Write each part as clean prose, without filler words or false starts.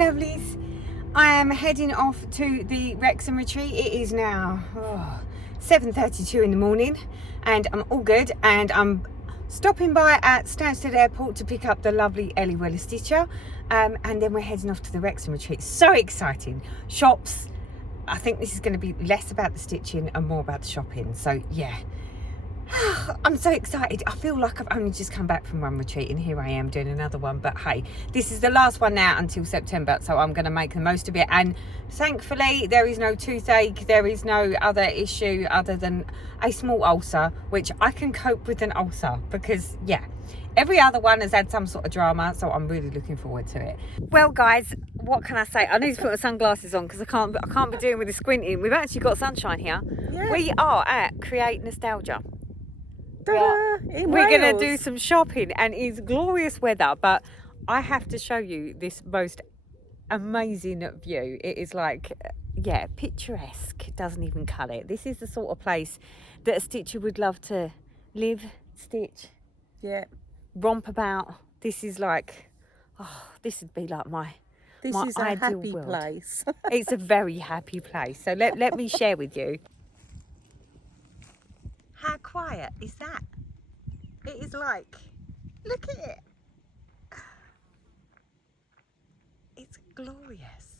lovelies. I am heading off to the Wrexham retreat. It is now 7:32 in the morning and I'm all good, and I'm stopping by at Stansted Airport to pick up the lovely Ellie Weller Stitcher, and then we're heading off to the Wrexham retreat. So exciting. Shops. I think this is going to be less about the stitching and more about the shopping. So yeah, I'm so excited. I feel like I've only just come back from one retreat and here I am doing another one. But hey, this is the last one now until September, so I'm going to make the most of it. And thankfully there is no toothache, there is no other issue other than a small ulcer, which I can cope with an ulcer because yeah, every other one has had some sort of drama, so I'm really looking forward to it. Well guys, what can I say? I need to put my sunglasses on because I can't be doing with the squinting. We've actually got sunshine here. Yeah. We are at Create Nostalgia. We're going to do some shopping and it's glorious weather, but I have to show you this most amazing view. It is like, yeah, picturesque. It doesn't even cut it. This is the sort of place that a stitcher would love to live, stitch, yeah, romp about. This is like, oh, this would be like my is a ideal happy world. place. It's a very happy place. So let me share with you. How quiet is that? It is like, look at it. It's glorious.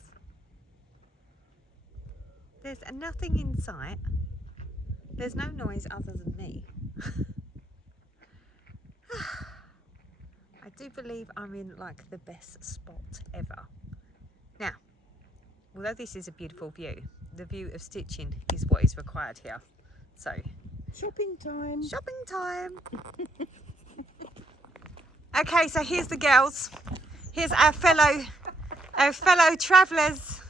There's nothing in sight. There's no noise other than me. I do believe I'm in like the best spot ever. Now, although this is a beautiful view, the view of stitching is what is required here. So, shopping time. Shopping time. Okay, so here's the girls. Here's our fellow travellers.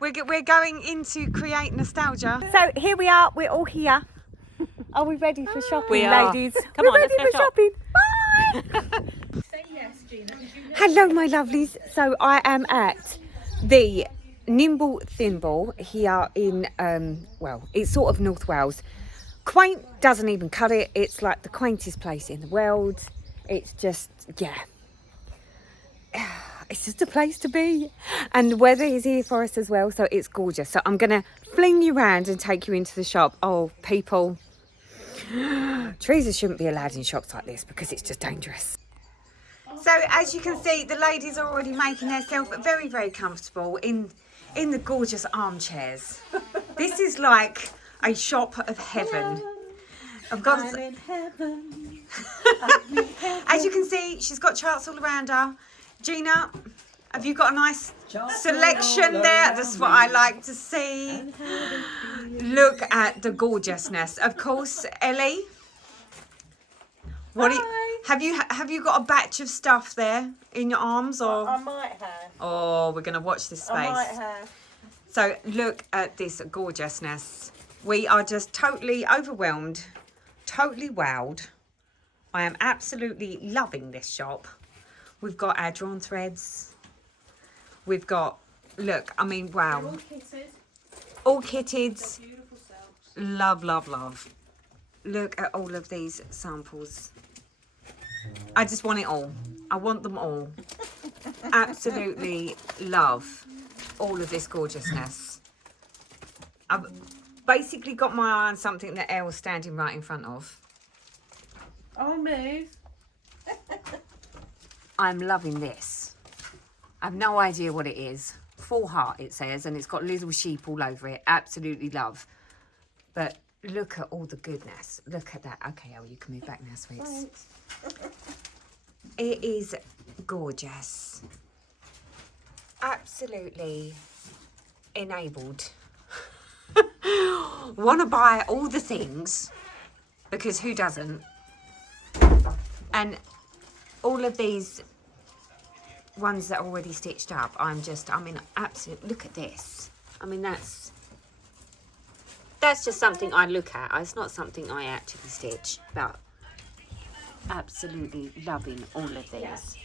We're going into Create Nostalgia. So here we are. We're all here. Are we ready for shopping, we are. ladies? Come on, ready let's for go shopping. Bye. Say yes, Gina. Hello, my lovelies. So I am at the Nimble Thimble here in well, it's sort of North Wales. Quaint doesn't even cut it. It's like the quaintest place in the world. It's just, yeah, it's just a place to be, and the weather is here for us as well, so it's gorgeous. So I'm gonna fling you around and take you into the shop. Oh people, Teresa shouldn't be allowed in shops like this because it's just dangerous. So as you can see, the ladies are already making themselves very, very comfortable in the gorgeous armchairs. This is like a shop of heaven. I've got I'm in heaven. as you can see, she's got charts all around her. Gina, have you got a nice selection there? That's what I like to see. Look at the gorgeousness. Of course, Ellie. What have you got a batch of stuff there in your arms, or? I might have. Oh, we're gonna watch this space. I might have. So look at this gorgeousness. We are just totally overwhelmed, totally wowed. I am absolutely loving this shop. We've got our drawn threads. We've got, look, I mean, wow. All kitted. All kitted. Beautiful silks. Love, love, love. Look at all of these samples. I just want it all. I want them all. Absolutely love all of this gorgeousness. I've basically got my eye on something that Elle's standing right in front of. I'll move. I'm loving this. I have no idea what it is. Full heart it says, and it's got little sheep all over it. Absolutely love. But look at all the goodness. Look at that. Okay, Elle, you can move back now, sweets. Thanks. It is gorgeous. Absolutely enabled. Want to buy all the things, because who doesn't? And all of these ones that are already stitched up, I mean, absolutely, look at this. I mean, that's just something I look at. It's not something I actually stitch, but absolutely loving all of these.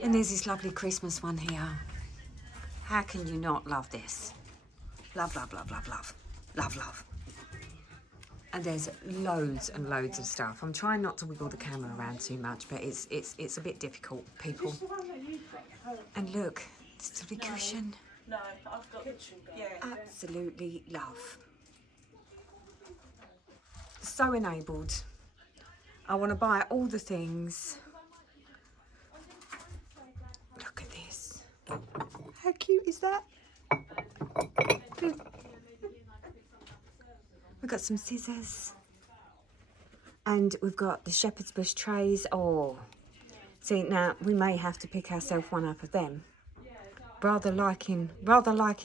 And there's this lovely Christmas one here. How can you not love this? Love, love, love, love, love. Love, love. And there's loads and loads of stuff. I'm trying not to wiggle the camera around too much, but it's a bit difficult, people. And look, this little cushion. No, I've got yeah. Absolutely love. So enabled. I want to buy all the things. Look at this. How cute is that? We've got some scissors. And we've got the shepherd's bush trays. Oh, see, now we may have to pick ourselves one up of them. Rather liking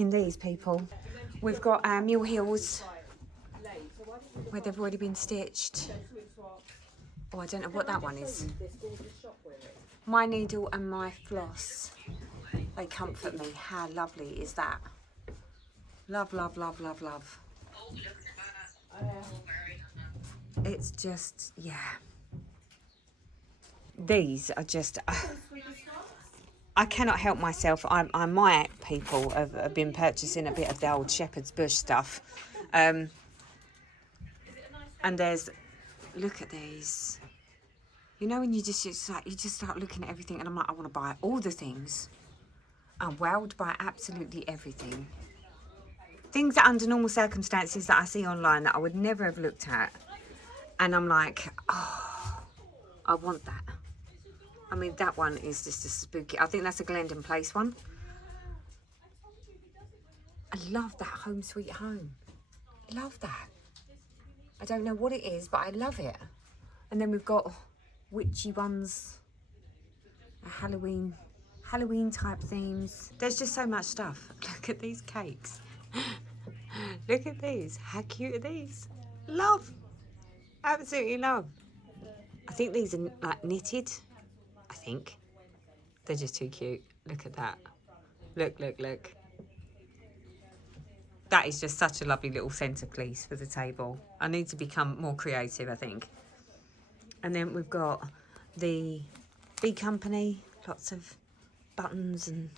these, people. We've got our mule heels where they've already been stitched. Oh, I don't know what that one is. My needle and my floss. They comfort me. How lovely is that? Love, love, love, love, love. It's just, yeah. These are just... I cannot help myself. I might, people, have been purchasing a bit of the old shepherd's bush stuff. And there's... Look at these. You know when you just start looking at everything and I'm like, I want to buy all the things. I'm wowed by absolutely everything. Things that under normal circumstances that I see online that I would never have looked at. And I'm like, oh, I want that. I mean, that one is just a spooky. I think that's a Glendon Place one. I love that Home Sweet Home. I love that. I don't know what it is, but I love it. And then we've got witchy ones, Halloween type themes. There's just so much stuff. Look at these cakes. Look at these. How cute are these? Love. Absolutely love. I think these are like knitted. I think. They're just too cute. Look at that. Look, look, look. That is just such a lovely little centerpiece for the table. I need to become more creative, I think. And then we've got the Bee Company. Lots of buttons and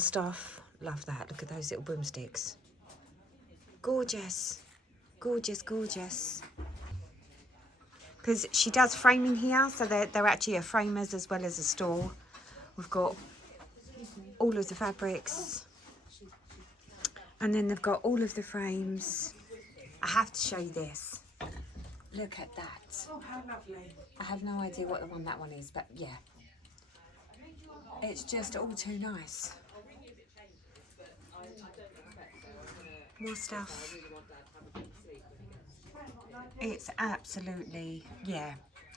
stuff. Love that. Look at those little broomsticks. Gorgeous. Gorgeous, gorgeous. Because she does framing here, so they're actually a framers as well as a store. We've got all of the fabrics. And then they've got all of the frames. I have to show you this. Look at that. Oh, how lovely. I have no idea what that one is, but yeah. It's just all too nice. More stuff. It's absolutely, yeah,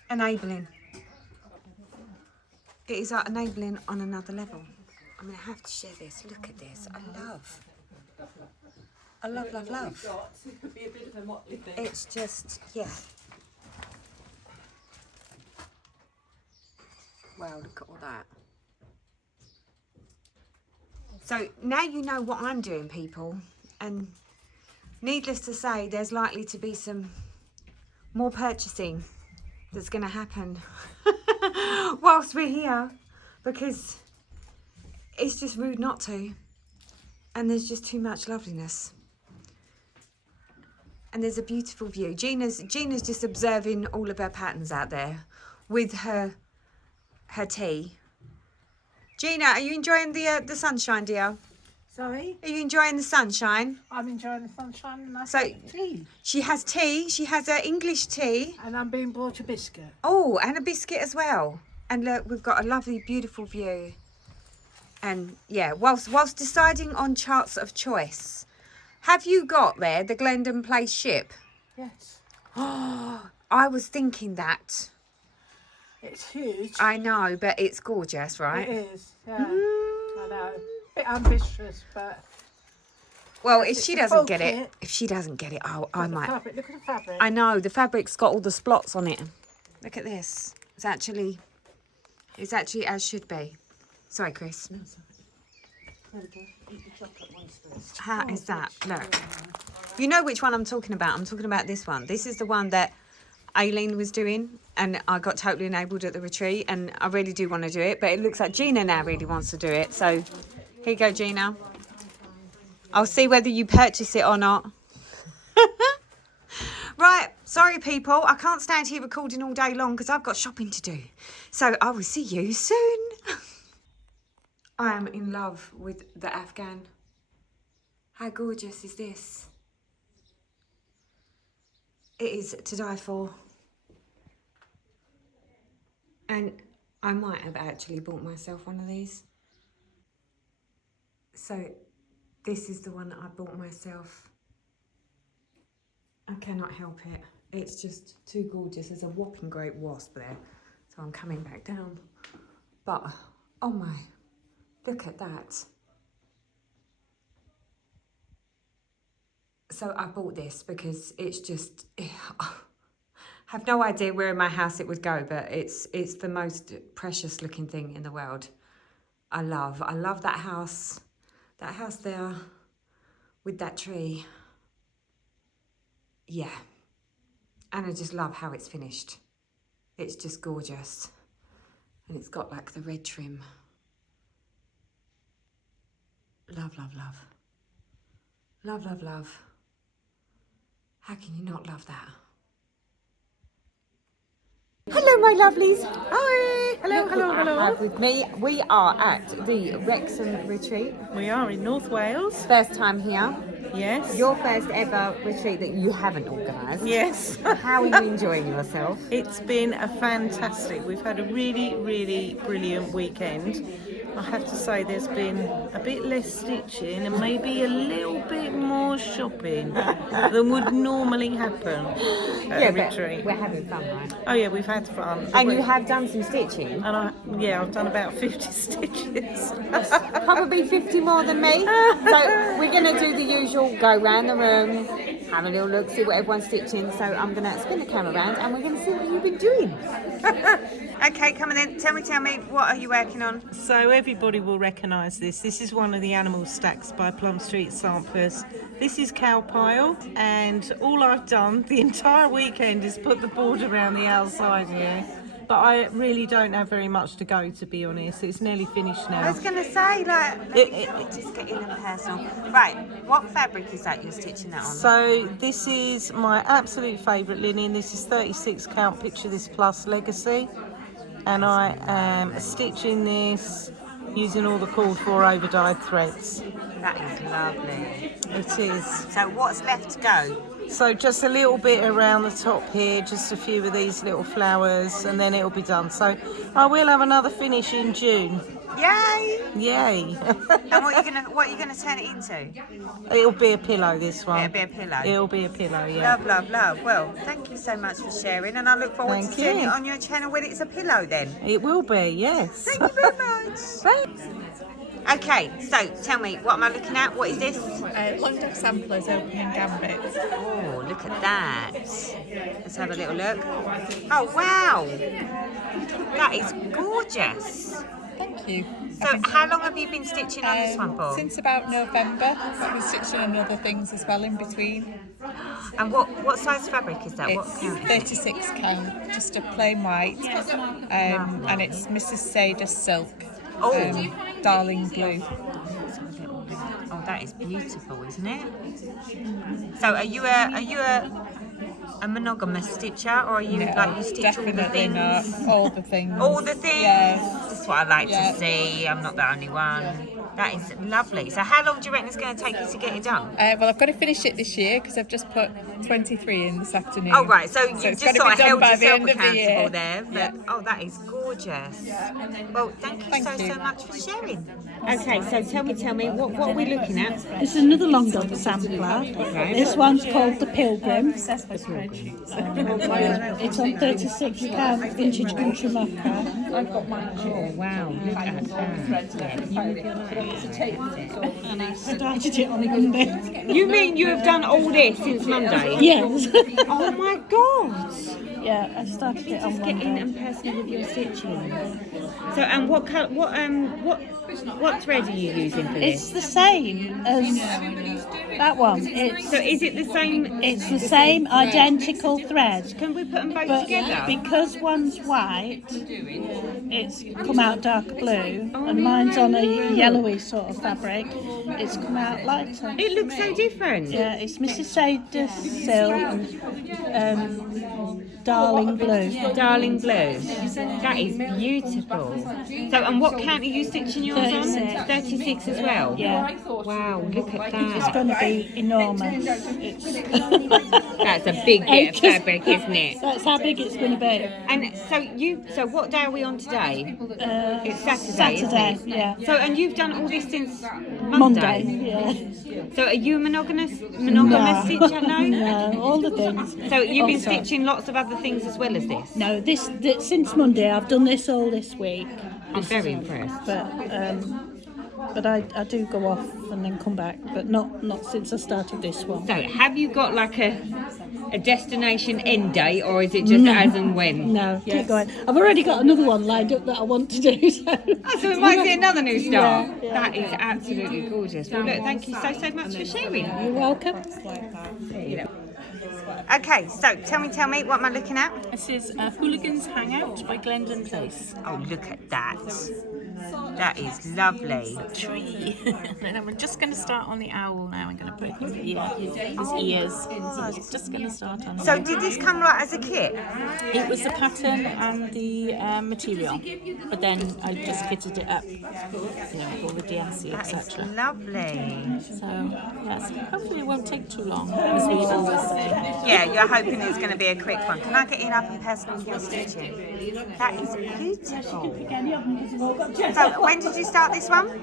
enabling. It is enabling on another level. I mean, I have to share this. Look at this. I love, love, love. It's just, yeah. Wow, look at all that. So now you know what I'm doing, people. And needless to say, there's likely to be some more purchasing that's going to happen whilst we're here, because it's just rude not to. And there's just too much loveliness. And there's a beautiful view. Gina's just observing all of her patterns out there with her tea. Gina, are you enjoying the sunshine, dear? Sorry? Are you enjoying the sunshine? I'm enjoying the sunshine and I So tea. she has tea. She has her English tea. And I'm being brought a biscuit. Oh, and a biscuit as well. And look, we've got a lovely, beautiful view. And yeah, whilst deciding on charts of choice, have you got there the Glendon Place ship? Yes. Oh, I was thinking that. It's huge. I know, but it's gorgeous, right? It is, yeah. I know. Bit ambitious, but... Well, if she doesn't get kit. it, I might. Fabric. Look at the fabric. I know, the fabric's got all the splots on it. Look at this. It's actually as should be. Sorry, Chris. There we go. Eat the chocolate ones first. How is that? Look. You know which one I'm talking about. I'm talking about this one. This is the one that Aileen was doing, and I got totally enabled at the retreat, and I really do want to do it, but it looks like Gina now really wants to do it. So here you go, Gina. I'll see whether you purchase it or not. Right, sorry people, I can't stand here recording all day long because I've got shopping to do. So I will see you soon. I am in love with the Afghan. How gorgeous is this? It is to die for. And I might have actually bought myself one of these. So this is the one that I bought myself. I cannot help it. It's just too gorgeous. There's a whopping great wasp there. So I'm coming back down. But, oh my, look at that. So I bought this because it's just, I have no idea where in my house it would go, but it's the most precious looking thing in the world. I love that house there with that tree. Yeah. And I just love how it's finished. It's just gorgeous. And it's got like the red trim. Love, love, love. Love, love, love. How can you not love that? Hello, my lovelies. Hi. Hello, hello, hello. With me, we are at the Wrexham retreat. We are in North Wales. First time here. Yes. Your first ever retreat that you haven't organised. Yes. How are you enjoying yourself? It's been a fantastic. We've had a really, really brilliant weekend. I have to say there's been a bit less stitching and maybe a little bit more shopping than would normally happen at a retreat. We're having fun, right? Oh yeah, we've had fun. And you have done some stitching? And I've done about 50 stitches. Probably 50 more than me. So we're going to do the usual, go round the room, have a little look, see what everyone's stitching. So I'm going to spin the camera around and we're going to see what you've been doing. Okay, come on then. Tell me, what are you working on? So everybody will recognise this. This is one of the animal stacks by Plum Street Samplers. This is cow pile, and all I've done the entire weekend is put the board around the outside here. But I really don't have very much to go, to be honest. It's nearly finished now. I was going to say, like, let me just get in and personal. Right, what fabric is that you're stitching that on? So this is my absolute favourite linen. This is 36 count Picture This Plus Legacy. And I am stitching this using all the called for over-dyed threads. That is lovely. It is. So what's left to go? So just a little bit around the top here, just a few of these little flowers, and then it'll be done. So I will have another finish in June. Yay! Yay! And what are you gonna turn it into? It'll be a pillow, this one. It'll be a pillow. It'll be a pillow, yeah. Love, love, love. Well, thank you so much for sharing, and I look forward to seeing it on your channel when it's a pillow then. It will be, yes. Thank you very much. Thanks. Okay, so tell me, what am I looking at? What is this? Long Duck Samplers Opening Gambit. Oh, look at that. Let's have a little look. Oh, wow. That is gorgeous. Thank you. So how long have you been stitching on this one for? Since about November. I've been stitching on other things as well in between. And what size fabric is that? It's What count? 36 count, just a plain white, and it's Mrs. Sada Silk, Darling Blue. Oh, that is beautiful, isn't it? So are you a monogamous stitcher, or are you like you stitch all the Definitely things? not. All the things. All the things. Yes. That's what I like to see. I'm not the only one. That is lovely. So how long do you reckon it's going to take you to get it done? Well, I've got to finish it this year because I've just put 23 in this afternoon. Oh right, so you've it's just got sort to be of done held by the yourself end of the accountable year. there. But, Yeah. oh, that is gorgeous. Well, thank you so much for sharing. Okay, so tell me, what are we looking at? It's another long dog sampler. This one's called the Pilgrim. It's on 36 count vintage country mocha. Oh wow, look at that. And I started it on Monday. You mean you have done all this since Monday? Yes. Oh my god! Yeah, I started it on Just get in Monday. and personal with your stitching. So, and what colour? What thread are you using for It's this? the same as that one. So, is it the same? It's the same identical thread. Can we put them both But together? because one's white, it's come out darker blue, and mine's on a yellowy sort of fabric. It's come out lighter. It looks so different. Yeah, it's Mrs. Sader's silk, darling blue. Darling blue. That is beautiful. So, and what count are you stitching yours on? 36 as well? Yeah. Wow, look at It's that. going to be enormous. That's a big bit of fabric, isn't it? That's how big it's going to be. And so what day are we on today? It's Saturday, Saturday, isn't it? yeah. So, and you've done all this since Monday, Monday? yeah. So are you a monogamous stitcher? No? No, all the things. So you've been Also- stitching lots of other things as well as this? No, this since Monday. I've done this all this week. I'm very impressed. But I do go off and then come back, but not since I started this one. So have you got like a destination end date, or is it just as and when? No, keep going. I've already got another one lined up that I want to do. So, So it might be another new start. Yeah. That is absolutely gorgeous. Well, look, thank you so much for sharing. You're welcome. Okay, so tell me, what am I looking at? This is Hooligans Hangout by Glendon Place. Oh, look at that. That is lovely. Tree. And I'm just going to start on the owl now. I'm going to put his ears. So I'm just going to start on So him. did this come right as a kit? It was the pattern and the material, but then I just kitted it up, with all the DMC, That is etc. lovely. So, yes, hopefully it won't take too long, as we always say. Yeah, you're hoping it's going to be a quick one. Can I get in up and personal your stitching? That is beautiful. So when did you start this one?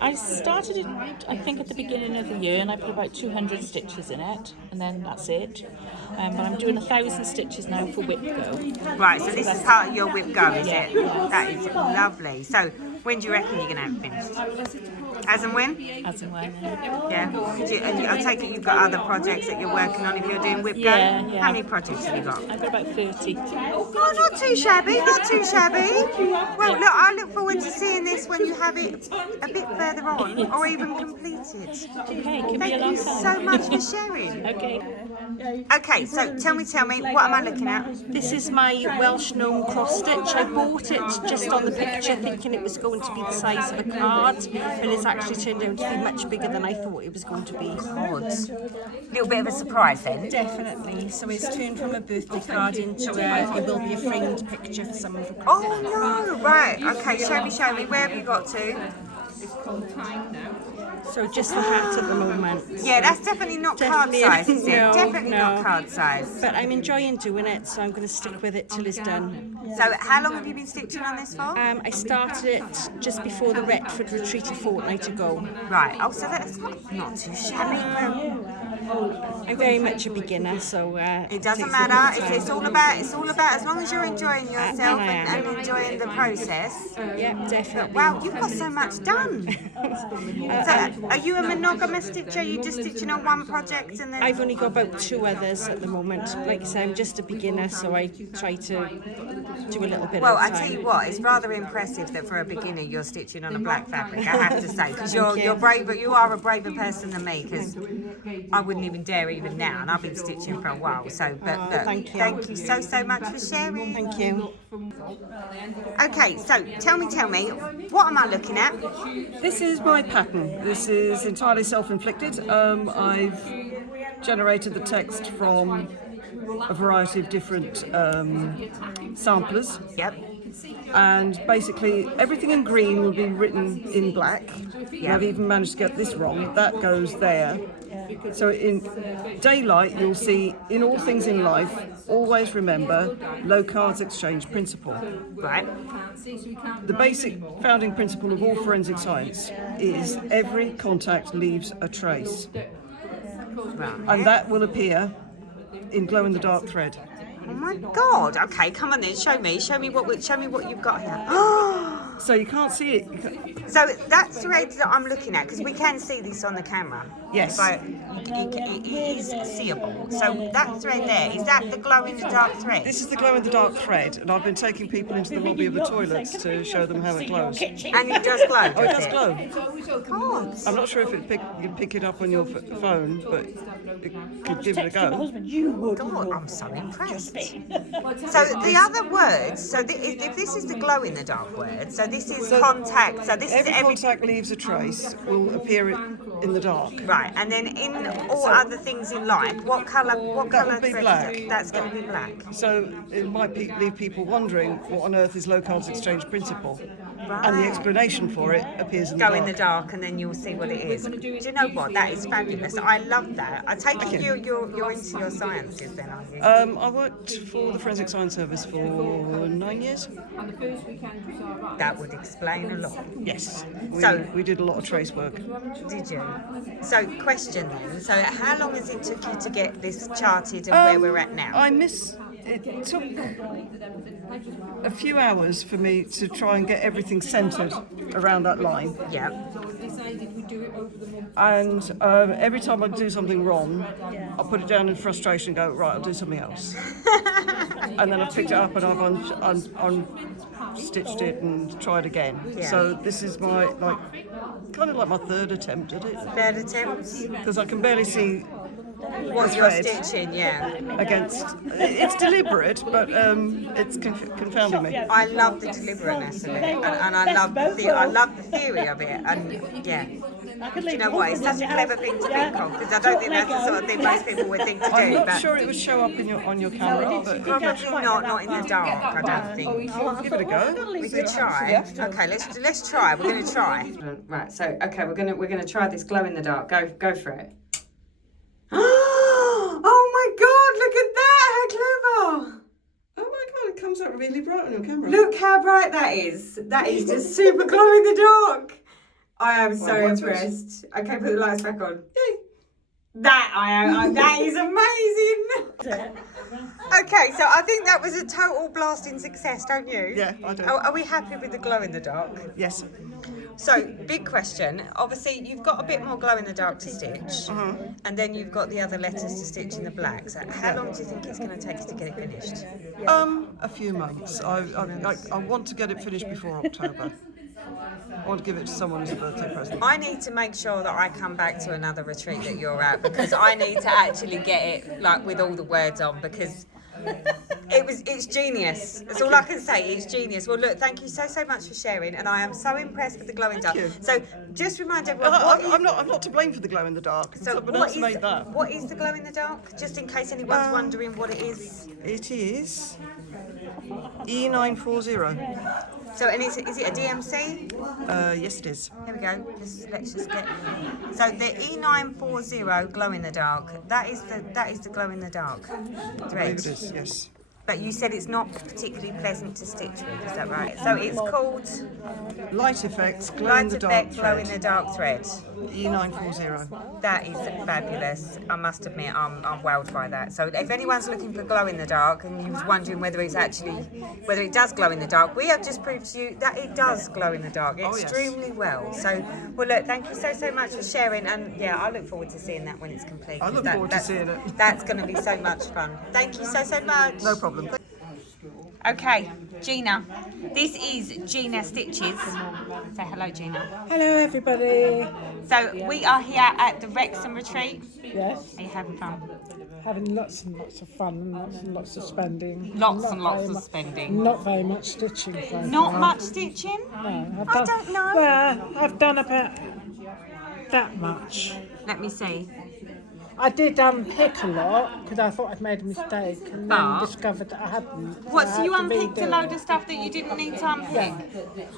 I started it, I think, at the beginning of the year, and I put about 200 stitches in it, and then that's it. But I'm doing 1,000 stitches now for Whip Go. Right, so this is part of your Whip Go, is it? That is lovely. So when do you reckon you're going to have it finished? As and when? As and when. Yeah. And I take it you've got other projects that you're working on if you're doing Whip Go? Yeah. How many projects have you got? I've got about 30. Oh, not too shabby, not too shabby. Well, look, I look forward to seeing this when you have it a bit further on, or even completed. Okay, could be a Thank long you time. so much for sharing. Okay. Okay, so tell me, what am I looking at? This is my Welsh gnome cross stitch. I bought it just on the picture thinking it was going to be the size of a card, but it's actually turned out to be much bigger than I thought it was going to be. Little bit of a surprise then. Definitely. So it's turned from a birthday card into it will be a framed picture for someone for Christmas. Oh no, right, okay, show me, where have you got to? So just the hat at the moment. Yeah, that's definitely not card Definitely- size, is it? no, Definitely no. not card size. But I'm enjoying doing it, so I'm going to stick with it till it's done. So how long have you been stitching on this for? I started it just before the Retford retreat a fortnight ago. Right, oh, so that's not too shabby. I'm very much a beginner, so It doesn't takes a bit matter. of It's time. all about as long as you're enjoying yourself I am. and enjoying the process. Yeah, definitely. Wow, you've got so much done. So, are you a monogamous stitcher? Are you just stitching on one project and then? I've only got about 2 others at the moment. Like I say, I'm just a beginner, so I try to do a little bit Well, at a I time. tell you what, it's rather impressive that for a beginner you're stitching on a black fabric. I have to say, because Thank you. you're braver. You are a braver person than me, because I wouldn't even dare even now, and I've been stitching for a while. So, but look, thank you. thank you so much for sharing. Thank you. Okay, so tell me, what am I looking at? This is my pattern. This is entirely self-inflicted. I've generated the text from a variety of different samplers, Yep. and basically everything in green will be written in black. I've even managed to get this wrong. That goes there. So in daylight, you'll see, in all things in life, always remember low cards exchange principle. Right. The basic founding principle of all forensic science is every contact leaves a trace, and that will appear in glow-in-the-dark thread. Oh my God. Okay, come on then. Show me what you've got here. So you can't see it. So that thread that I'm looking at, because we can see this on the camera. Yes. It is seeable. So that thread there, is that the glow-in-the-dark thread? This is the glow-in-the-dark thread, and I've been taking people into the lobby of the toilets to show them how it glows. And it does glow, Oh, it does does glow. God. I'm not sure if you can pick it up on your phone, but it could give it a go. God, I'm so impressed. So the other words, so if this is the glow-in-the-dark word, so this is contact, so this Every is every... contact leaves a trace will appear in the dark. Right, and then in all other things in life, what colour would be thread black. is it? That's going to be black. So it might leave people wondering what on earth is low cards exchange principle, and the explanation for it appears in the Go dark. in the dark and then you'll see what it is. Do you know what? That is fabulous. I love that. I take it you're into your sciences then, aren't you? I worked for the Forensic Science Service for 9 years. That would explain a lot. Yes. So- We did a lot of trace work. Did you? So, question then. So, how long has it took you to get this charted and where we're at now? It took a few hours for me to try and get everything centred around that line. Yeah. And every time I do something wrong, I put it down in frustration and go, right, I'll do something else. And then I've picked it up and I've unstitched it and tried again. Yeah. So this is my, kind of like my third attempt at it. Third attempt. Because I can barely see What you're thread stitching, yeah. against. It's deliberate, but it's confounding me. I love the deliberateness of it, and I love the theory of it, and yeah. Do you know what? It's such a clever thing to think of, because I don't think that's the sort of thing most people would think to do. I'm not but sure it would show up on your camera, but probably not in the dark. I don't think. I'll give it a go. We could try. Okay, let's try. We're going to try. Right. So okay, we're gonna try this glow in the dark. Go for it. Oh my God! Look at that! How clever! Oh my God, it comes out really bright on your camera. Look how bright that is. That is just super glow in the dark. I am so impressed. Okay, put the lights back on. Yay. That is amazing. Okay, so I think that was a total blasting success, don't you? Yeah, I do. Are we happy with the glow in the dark? Yes. So, big question. Obviously, you've got a bit more glow in the dark to stitch, and then you've got the other letters to stitch in the black. So, how long do you think it's going to take us to get it finished? A few months. I want to get it finished before October. I want to give it to someone as a birthday present. I need to make sure that I come back to another retreat that you're at, because I need to actually get it with all the words on, because it's genius. That's all I can say. It's genius. Well, look, thank you so much for sharing, and I am so impressed with the glow in dark. you. So just remind everyone, I'm not to blame for the glow in the dark. Someone else made that. What is the glow in the dark? Just in case anyone's wondering what it is. It is E940. So, and is it a DMC? Yes, it is. Here we go. Let's just get. So the E940 glow in the dark. That is the glow in the dark I thread. believe it is. Yes. But you said it's not particularly pleasant to stitch with. Is that right? So it's called Light effects, glow Light in the Effect dark Glow in the Dark Thread. E940. That is fabulous. I must admit, I'm wowed by that. So if anyone's looking for glow in the dark and you was wondering whether it does glow in the dark, we have just proved to you that it does glow in the dark extremely well. So, well, look, thank you so much for sharing, and yeah, I look forward to seeing that when it's complete. I look forward to seeing it. That's going to be so much fun. Thank you so much. No problem. Okay, Gina. This is Gina Stitches. Say hello, Gina. Hello, everybody. So we are here at the Wrexham retreat. Yes, Are you having fun? having lots and lots of fun and lots of spending. Lots Not and lots very of mu- spending. Not very much stitching. So Not far. much stitching? No, I don't know. Well, I've done about that much. Let me see. I did unpick a lot because I thought I'd made a mistake and then But- discovered that I hadn't. What, I so had you to unpicked a redo load it. of stuff that you didn't need to unpick?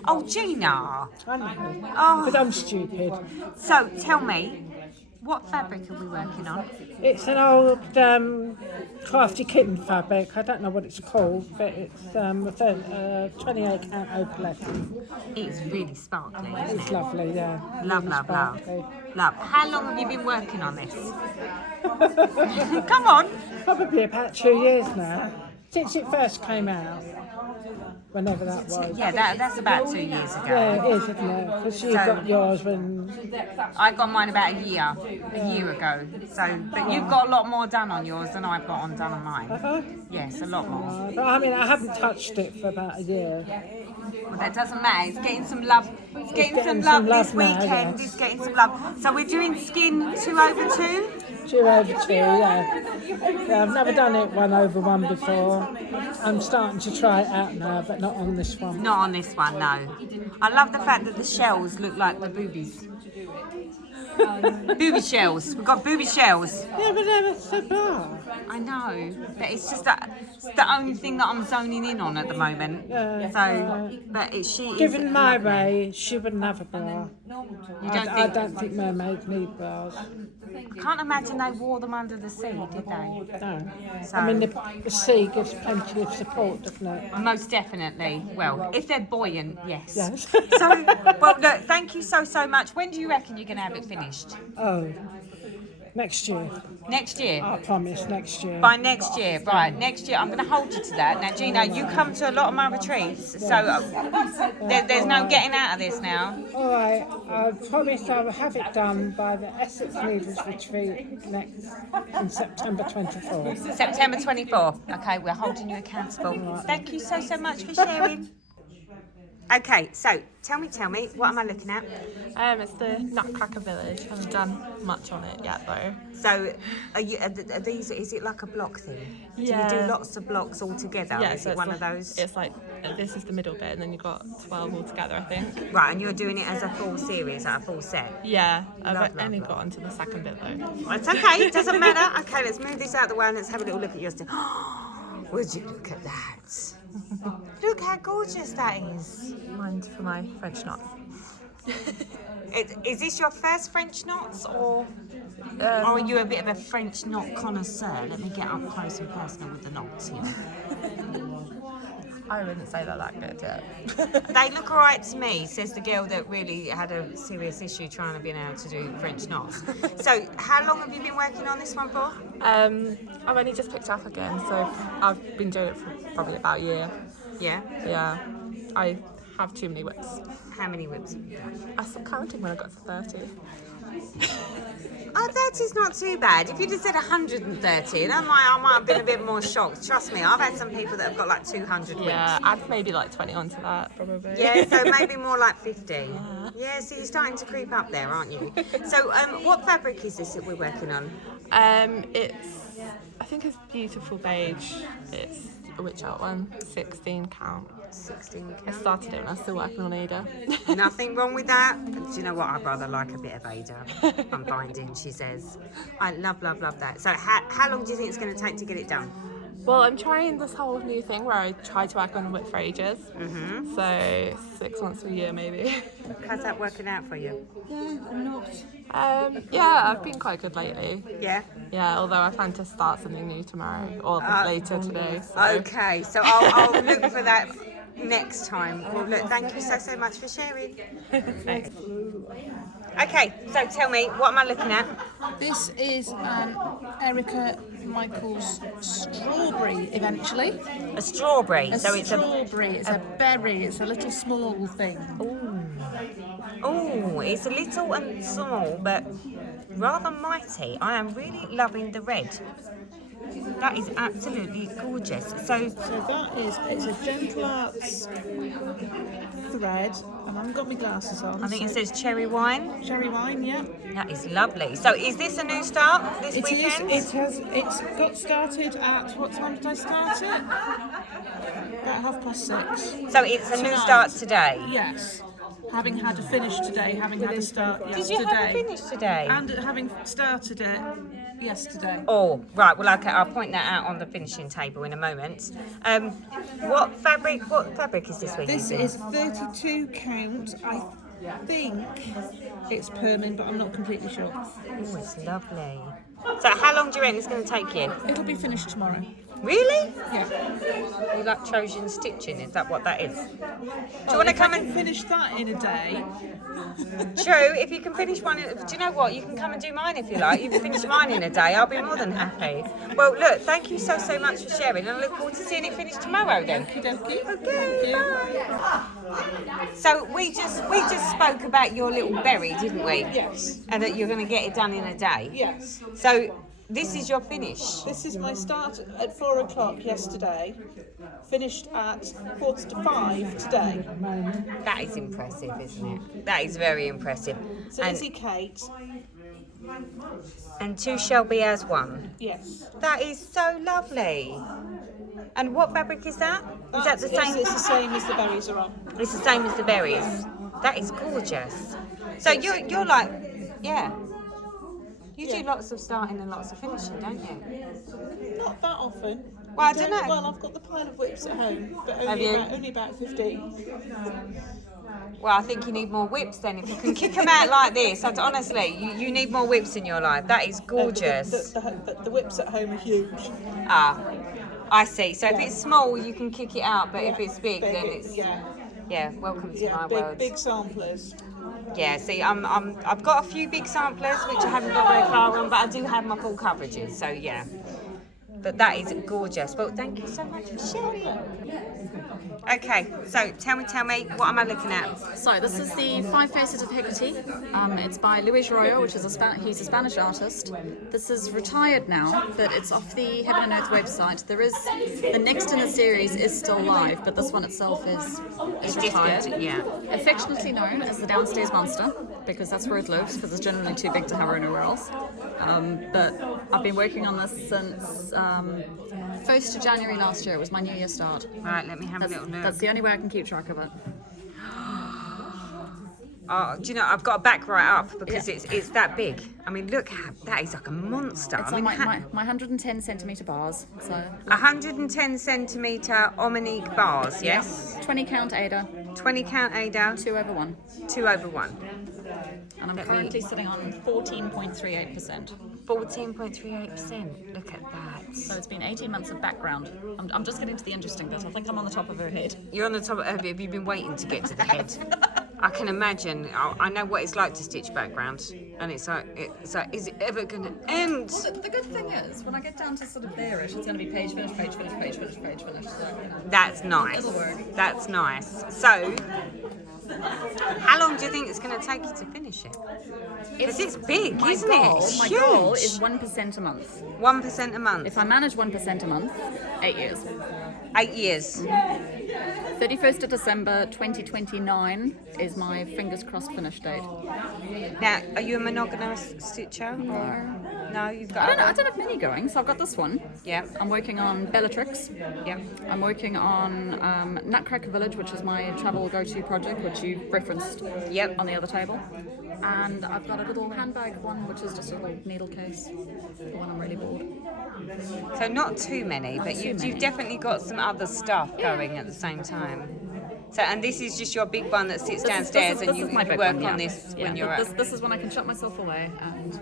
Oh, Gina. I know. Oh. Because I'm stupid. So, tell me, what fabric are we working on? It's an old crafty kitten fabric. I don't know what it's called, but it's a 28 count opalescent. It's really sparkly, isn't It's it? lovely, yeah. Love, Really love, love. sparkly. Love. How long have you been working on this? Come on. Probably about 2 years now, since it first came out. whenever that was. Yeah, that's about 2 years ago. Yeah, it is, isn't it? Because you got yours when... I got mine about a year ago. So, but you've got a lot more done on yours than I've got done on mine. Have I? Yes, a lot more. But I mean, I haven't touched it for about a year. Well, that doesn't matter. It's getting some love. It's getting some love this now, weekend. yes. It's getting some love. So we're doing skin 2/2. 2/2, yeah. I've never done it 1/1 before. I'm starting to try it out now, but not on this one. Not on this one, no. I love the fact that the shells look like the boobies. Booby shells. We've got booby shells. Yeah, but they're so blah. I know, but it's just that it's the only thing that I'm zoning in on at the moment. Yeah, so, but she Given is my lovely. way, she wouldn't have a bra. You don't I think? don't think mermaids need bras. I can't imagine they wore them under the sea, did they? No. So, I mean, the sea gives plenty of support, doesn't it? most definitely. Well, if they're buoyant, yes. Yes. So, well, look, thank you so much. When do you reckon you're going to have it finished? Oh, next year. Next year? I promise, next year. By next year, right, next year I'm going to hold you to that. Now, Gina, you come to a lot of my retreats, so there's no getting out of this now. All right, I promise I will have it done by the Essex Leaders Retreat in September 24. September 24th. Okay, we're holding you accountable. Thank you so much for sharing. Okay, so tell me, what am I looking at? It's the Nutcracker Village. I haven't done much on it yet though. So, are these? Is it like a block thing? Yeah. Do you do lots of blocks all together? Yeah, Is so it it's one like, of those? It's like this is the middle bit, and then you've got 12 all together, I think. Right, and you're doing it as a full series, like a full set. Yeah, I've Love, only love. got onto the second bit though. It's okay, it doesn't matter. Okay, let's move this out of the way and let's have a little look at yours. Would you look at that? Look how gorgeous that is. Mine's for my French knot. Is this your first French knots, or are you a bit of a French knot connoisseur? Let me get up close and personal with the knots here. I wouldn't say they're that good yet. They look alright to me, says the girl that really had a serious issue trying to be able to do French knots. So, how long have you been working on this one for? I've only just picked up again, so I've been doing it for probably about a year. Yeah. Yeah, I have too many whips. How many whips have you done? I stopped counting when I got to 30. Oh, 30's not too bad. If you'd have said 130, then I might have been a bit more shocked. Trust me, I've had some people that have got like 200 whips. Yeah, add maybe like 20 onto that probably. Yeah, so maybe more like 50. Yeah, so you're starting to creep up there, aren't you? So, what fabric is this that we're working on? I think it's beautiful beige. It's a witch art one, 16 count. 16 I count. started it when I was still working on Ada. Nothing wrong with that. Do you know what? I'd rather like a bit of Ada. I'm binding, she says. I love that. So, how long do you think it's going to take to get it done? Well, I'm trying this whole new thing where I try to work on a whip for ages. So 6 months to a year maybe. How's that working out for you? Yeah, I've been quite good lately. Yeah? Yeah, although I plan to start something new tomorrow or later today. So. Okay, so I'll look for that next time. Well, look, thank you so much for sharing. Okay, so tell me, what am I looking at? This is Erica Michael's strawberry, eventually. A strawberry. A So it's strawberry, it's a berry, it's a little small thing. Oh, it's a little and small, but rather mighty. I am really loving the red. That is absolutely gorgeous. So that is, it's a Gentle Arts thread, and I haven't got my glasses on. I think it says cherry wine. Cherry wine, yeah. That is lovely. So is this a new start this It is. weekend? It's got started at, what time did I start it? About 6:30. So it's a new start today. Yes. Having had a finish today, having had a start yesterday. Did you have a finish today? And having started it yesterday. Oh, right. Well, okay. I'll point that out on the finishing table in a moment. What fabric is this week? This is 32 count. I think it's permanent, but I'm not completely sure. Oh, it's lovely. So how long do you reckon it's going to take you? It'll be finished tomorrow. Really? Yeah. You like Trojan stitching? Is that what that is? Do you want to come and finish that in a day? True, if you can finish one, do you know what? You can come and do mine if you like. You can finish mine in a day. I'll be more than happy. Well, look, thank you so much for sharing, and I look forward to seeing it finished tomorrow then. Okie dokie. Okay, bye. So we just spoke about your little berry, didn't we? Yes. And that you're going to get it done in a day. Yes. So this is your finish. This is my start at 4 o'clock yesterday. Finished at 4:45 today. That is impressive, isn't it? That is very impressive. So Lizzie Kate. And two shall be as one. Yes. That is so lovely. And what fabric is that? Is that the same? It's the same as the berries are on. It's the same as the berries. That is gorgeous. So you're like, yeah. You do lots of starting and lots of finishing, don't you? Not that often. Well, I don't know. Well, I've got the pile of whips at home, but Have you? only about 15. Well, I think you need more whips then. If you can kick them out like this, honestly, you need more whips in your life. That is gorgeous. The whips at home are huge. Ah, I see. So if it's small, you can kick it out, but if it's big, then it's welcome to my world. Big samplers. Yeah, see, I've got a few big samplers which I haven't got very far on, but I do have my full coverages. So yeah, but that is gorgeous. Well, thank you so much for sharing. Okay, so tell me, what am I looking at? So this is the Five Faces of Hecate. It's by Luis Royo, which is he's a Spanish artist. This is retired now, but it's off the Heaven and Earth website. The next in the series is still live, but this one itself is retired. Yeah. Affectionately known as the Downstairs Monster, because that's where it lives, because it's generally too big to hover anywhere else. But I've been working on this since 1st of January last year. It was my New Year start. Right, let me have a little look. That's the only way I can keep track of it. Oh, do you know, I've got to back right up because it's that big. I mean, look, that is like a monster. It's on my 110 centimetre bars. So 110 centimetre Omnique bars, yes? 20 count Ada. 20 count Ada. 2 over 1. 2 over 1. And I'm currently sitting on 14.38%. 14.38%. Look at that. So it's been 18 months of background. I'm just getting to the interesting bit. I think I'm on the top of her head. You're on the top of have you been waiting to get to the head? I can imagine. I know what it's like to stitch background, and it's like, is it ever going to end? Well, the good thing is, when I get down to sort of there-ish, it's going to be page finish, page finish, page finish, page finish. So, that's nice. It'll work. That's nice. So, how long do you think it's going to take you to finish it? Because it's big, isn't it? It's my huge. goal is 1% a month. 1% a month. If I manage 1% a month, 8 years. 8 years. 31st of December 2029 is my fingers crossed finish date. Now, are you a monogamous stitcher? No, you've got. I don't have many going, so I've got this one. Yeah. I'm working on Bellatrix. Yeah. I'm working on Nutcracker Village, which is my travel go-to project, which you referenced. Yep. On the other table. And I've got a little handbag one, which is just a little needle case when I'm really bored. So not too many, but you've definitely got some other stuff going at the same time. So, and this is just your big one that sits downstairs, and you work on this when you're at. This is when I can shut myself away and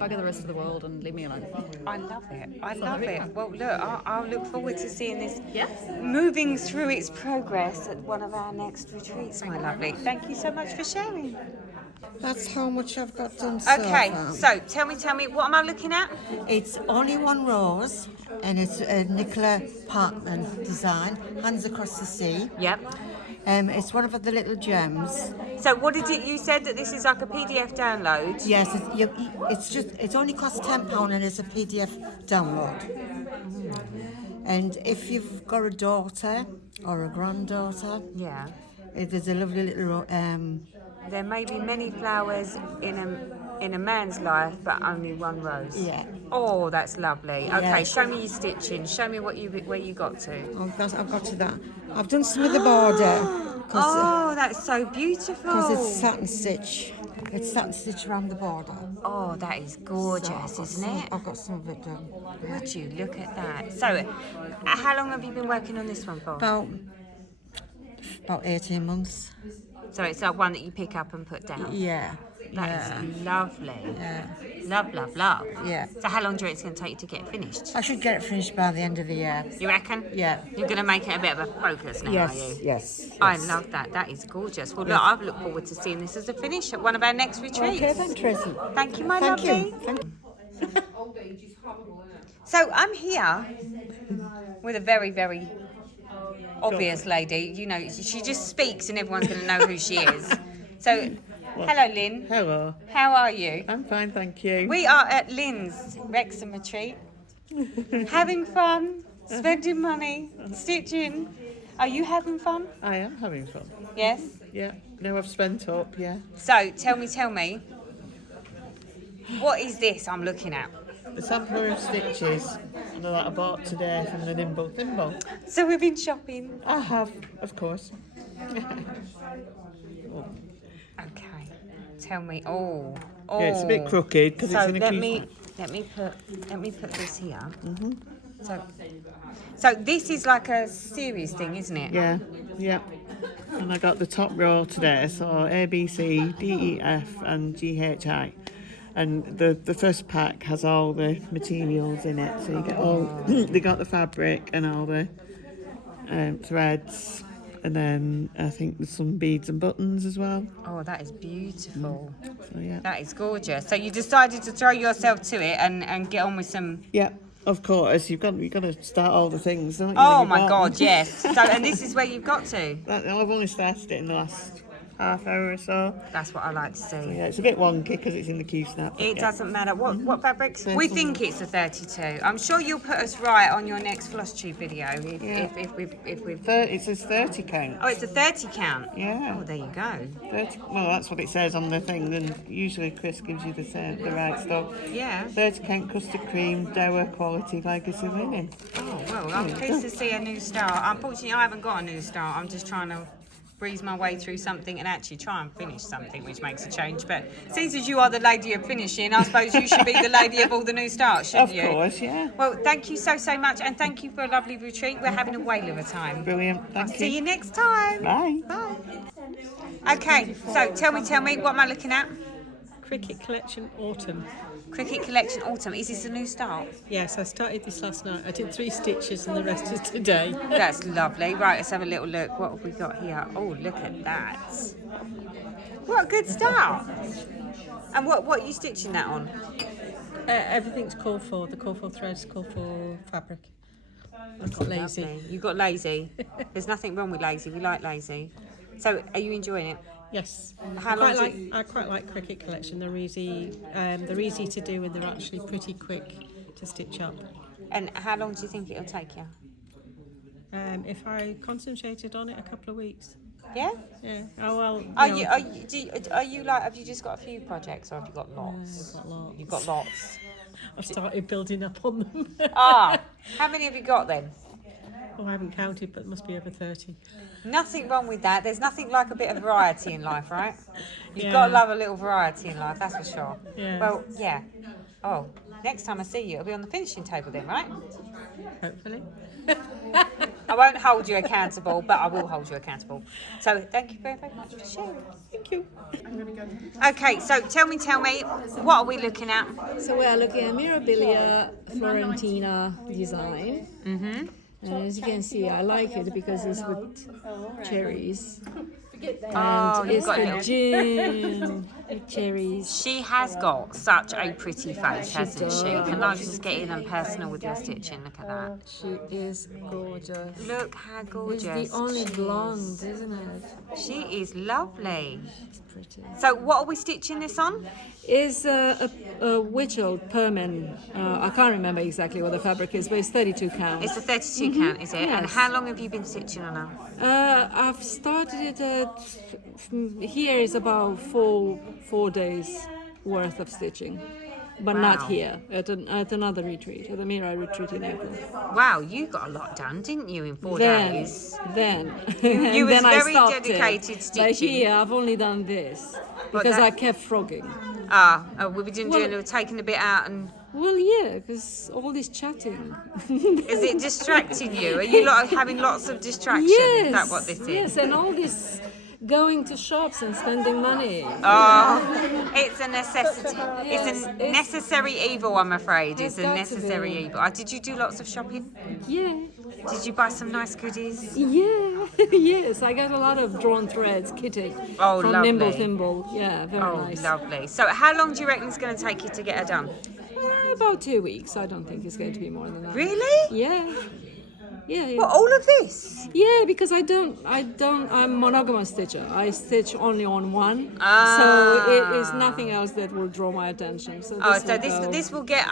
bugger the rest of the world and leave me alone. I love it. I love it. Well, look, I'll look forward to seeing this Yes. moving through its progress at one of our next retreats, my lovely. Thank you so much for sharing. That's how much I've got done so Okay, far. so tell me, what am I looking at? It's only one rose, and it's a Nicola Parkman design, Hands Across the Sea. Yep. It's one of the little gems. So what did you said that this is like a PDF download? Yes, it's only costs £10 and it's a PDF download. And if you've got a daughter or a granddaughter, Yeah. there's a lovely little There may be many flowers in a man's life, but only one rose. Yeah. Oh, that's lovely. Okay, Yeah. show me your stitching. Show me where you got to. I've got to that. I've done some of the border. Oh, that's so beautiful. Because it's satin stitch. It's satin stitch around the border. Oh, that is gorgeous, isn't it? I've got some of it done. Would you look at that? So, how long have you been working on this one for? About 18 months. So it's like one that you pick up and put down. Yeah. That is lovely. Yeah. Love, love, love. Yeah. So how long do you reckon it's going to take you to get it finished? I should get it finished by the end of the year. You reckon? Yeah. You're going to make it a bit of a focus now, are you? Yes. I love that. That is gorgeous. Well, look, I look forward to seeing this as a finish at one of our next retreats. Okay, thanks, Teresa. Thank you, my Thank lovely. you. Thank you. So I'm here with a very, very obvious lady. You know, she just speaks and everyone's going to know who she is. So, hello, Lynn. Hello. How are you? I'm fine, thank you. We are at Lynn's Wrexham retreat, having fun, spending money, stitching. Are you having fun? I am having fun. Yes. Yeah. Now I've spent up, yeah. So, tell me, what is this I'm looking at? The sampler of stitches that I bought today from the Nimble Thimble. So we've been shopping. I have, of course. Okay. Tell me. Oh. Yeah, it's a bit crooked because it's in a let me put this here. So this is like a series thing, isn't it? Yeah, yeah. And I got the top row today, so A, B, C, D, E, F and G, H, I. And the first pack has all the materials in it, so you get all, they got the fabric and all the threads, and then I think there's some beads and buttons as well. Oh, that is beautiful. So yeah. That is gorgeous. So you decided to throw yourself to it and get on with some... Yeah, of course. You've got to start all the things, don't you? Oh my God, yes. So and this is where you've got to. I've only started it in the last half hour or so. That's what I like to see. So yeah, it's a bit wonky because it's in the Q-snap. It doesn't matter. What fabrics? 32. We think it's a 32. I'm sure you'll put us right on your next floss tube video if we've... It says 30 count. Oh, it's a 30 count? Yeah. Oh, there you go. 30, well, that's what it says on the thing, and usually Chris gives you the right stuff. Yeah. 30 count custard cream, dower quality legacy linen. Oh, well, I'm pleased to see a new start. Unfortunately, I haven't got a new start. I'm just trying to breeze my way through something and actually try and finish something, which makes a change. But since as you are the lady of finishing, I suppose you should be the lady of all the new starts, shouldn't you? Of course, yeah. Well, thank you so much, and thank you for a lovely retreat. We're having a whale of a time. Brilliant. Thank I'll see you next time. Bye. Bye. Okay, so tell me, what am I looking at? Cricket Collection Autumn. Cricket Collection Autumn. Is this a new start? Yes, I started this last night. I did 3 stitches and the rest is today. That's lovely. Right, let's have a little look. What have we got here? Oh, look at that. What a good start. And what are you stitching that on? Everything's called for. The call for threads, call for fabric. I've got lazy. Lovely. You've got lazy. There's nothing wrong with lazy. We like lazy. So, are you enjoying it? Yes. How long I quite like Cricket Collection. They're easy to do and they're actually pretty quick to stitch up. And how long do you think it'll take you? If I concentrated on it, a couple of weeks. Yeah? Yeah. Oh well. Are you like? Have you just got a few projects, or have you got lots? I've got lots. You've got lots. I've started building up on them. How many have you got then? Oh, I haven't counted, but it must be over 30. Nothing wrong with that. There's nothing like a bit of variety in life, right? You've Yeah. got to love a little variety in life, that's for sure. Yeah. Well, yeah. Oh, next time I see you, it'll be on the finishing table then, right? Hopefully. I won't hold you accountable, but I will hold you accountable. So thank you very, very much for sharing. Thank you. Okay, so tell me, what are we looking at? So we are looking at Mirabilia Florentina design. Mm-hmm. And as you can see, I like it because it's with cherries. Oh, And you've it's got a the little... gin with cherries. She has got such a pretty face, hasn't she? does. Can I just get in and personal with your stitching? Look at that. She is gorgeous. Look how gorgeous. It's the only she blonde, is. isn't it? She is lovely. She's pretty. So what are we stitching this on? Is a Witchell Perman. I can't remember exactly what the fabric is, but it's 32 count. It's a 32 count, is it? And Yes. how long have you been stitching on her? I've started it here is about four days worth of stitching, but Wow. not here at another retreat, at the Mira retreat in April. Wow, you got a lot done, didn't you, in 4 Then days? you was then I very stopped dedicated it. stitching. But here I've only done this But because that- I kept frogging. We've been Well- doing taking a bit out and... Well, yeah, because all this chatting. Is it distracting you? Are you having lots of distractions? Yes. Is that what this is? Yes, and all this going to shops and spending money. Oh, it's a necessity. It's a necessary evil, I'm afraid. It's a necessary evil. Did you do lots of shopping? Yeah. Did you buy some nice goodies? Yeah, yes, I got a lot of drawn threads kitted Oh, from lovely. Nimble Thimble. Yeah, very nice. Oh, lovely. So how long do you reckon it's going to take you to get her done? About 2 weeks. I don't think it's going to be more than that. Really? Yeah. Yeah. Well, all of this? Yeah, because I'm monogamous stitcher. I stitch only on one. So it is nothing else that will draw my attention. So this will get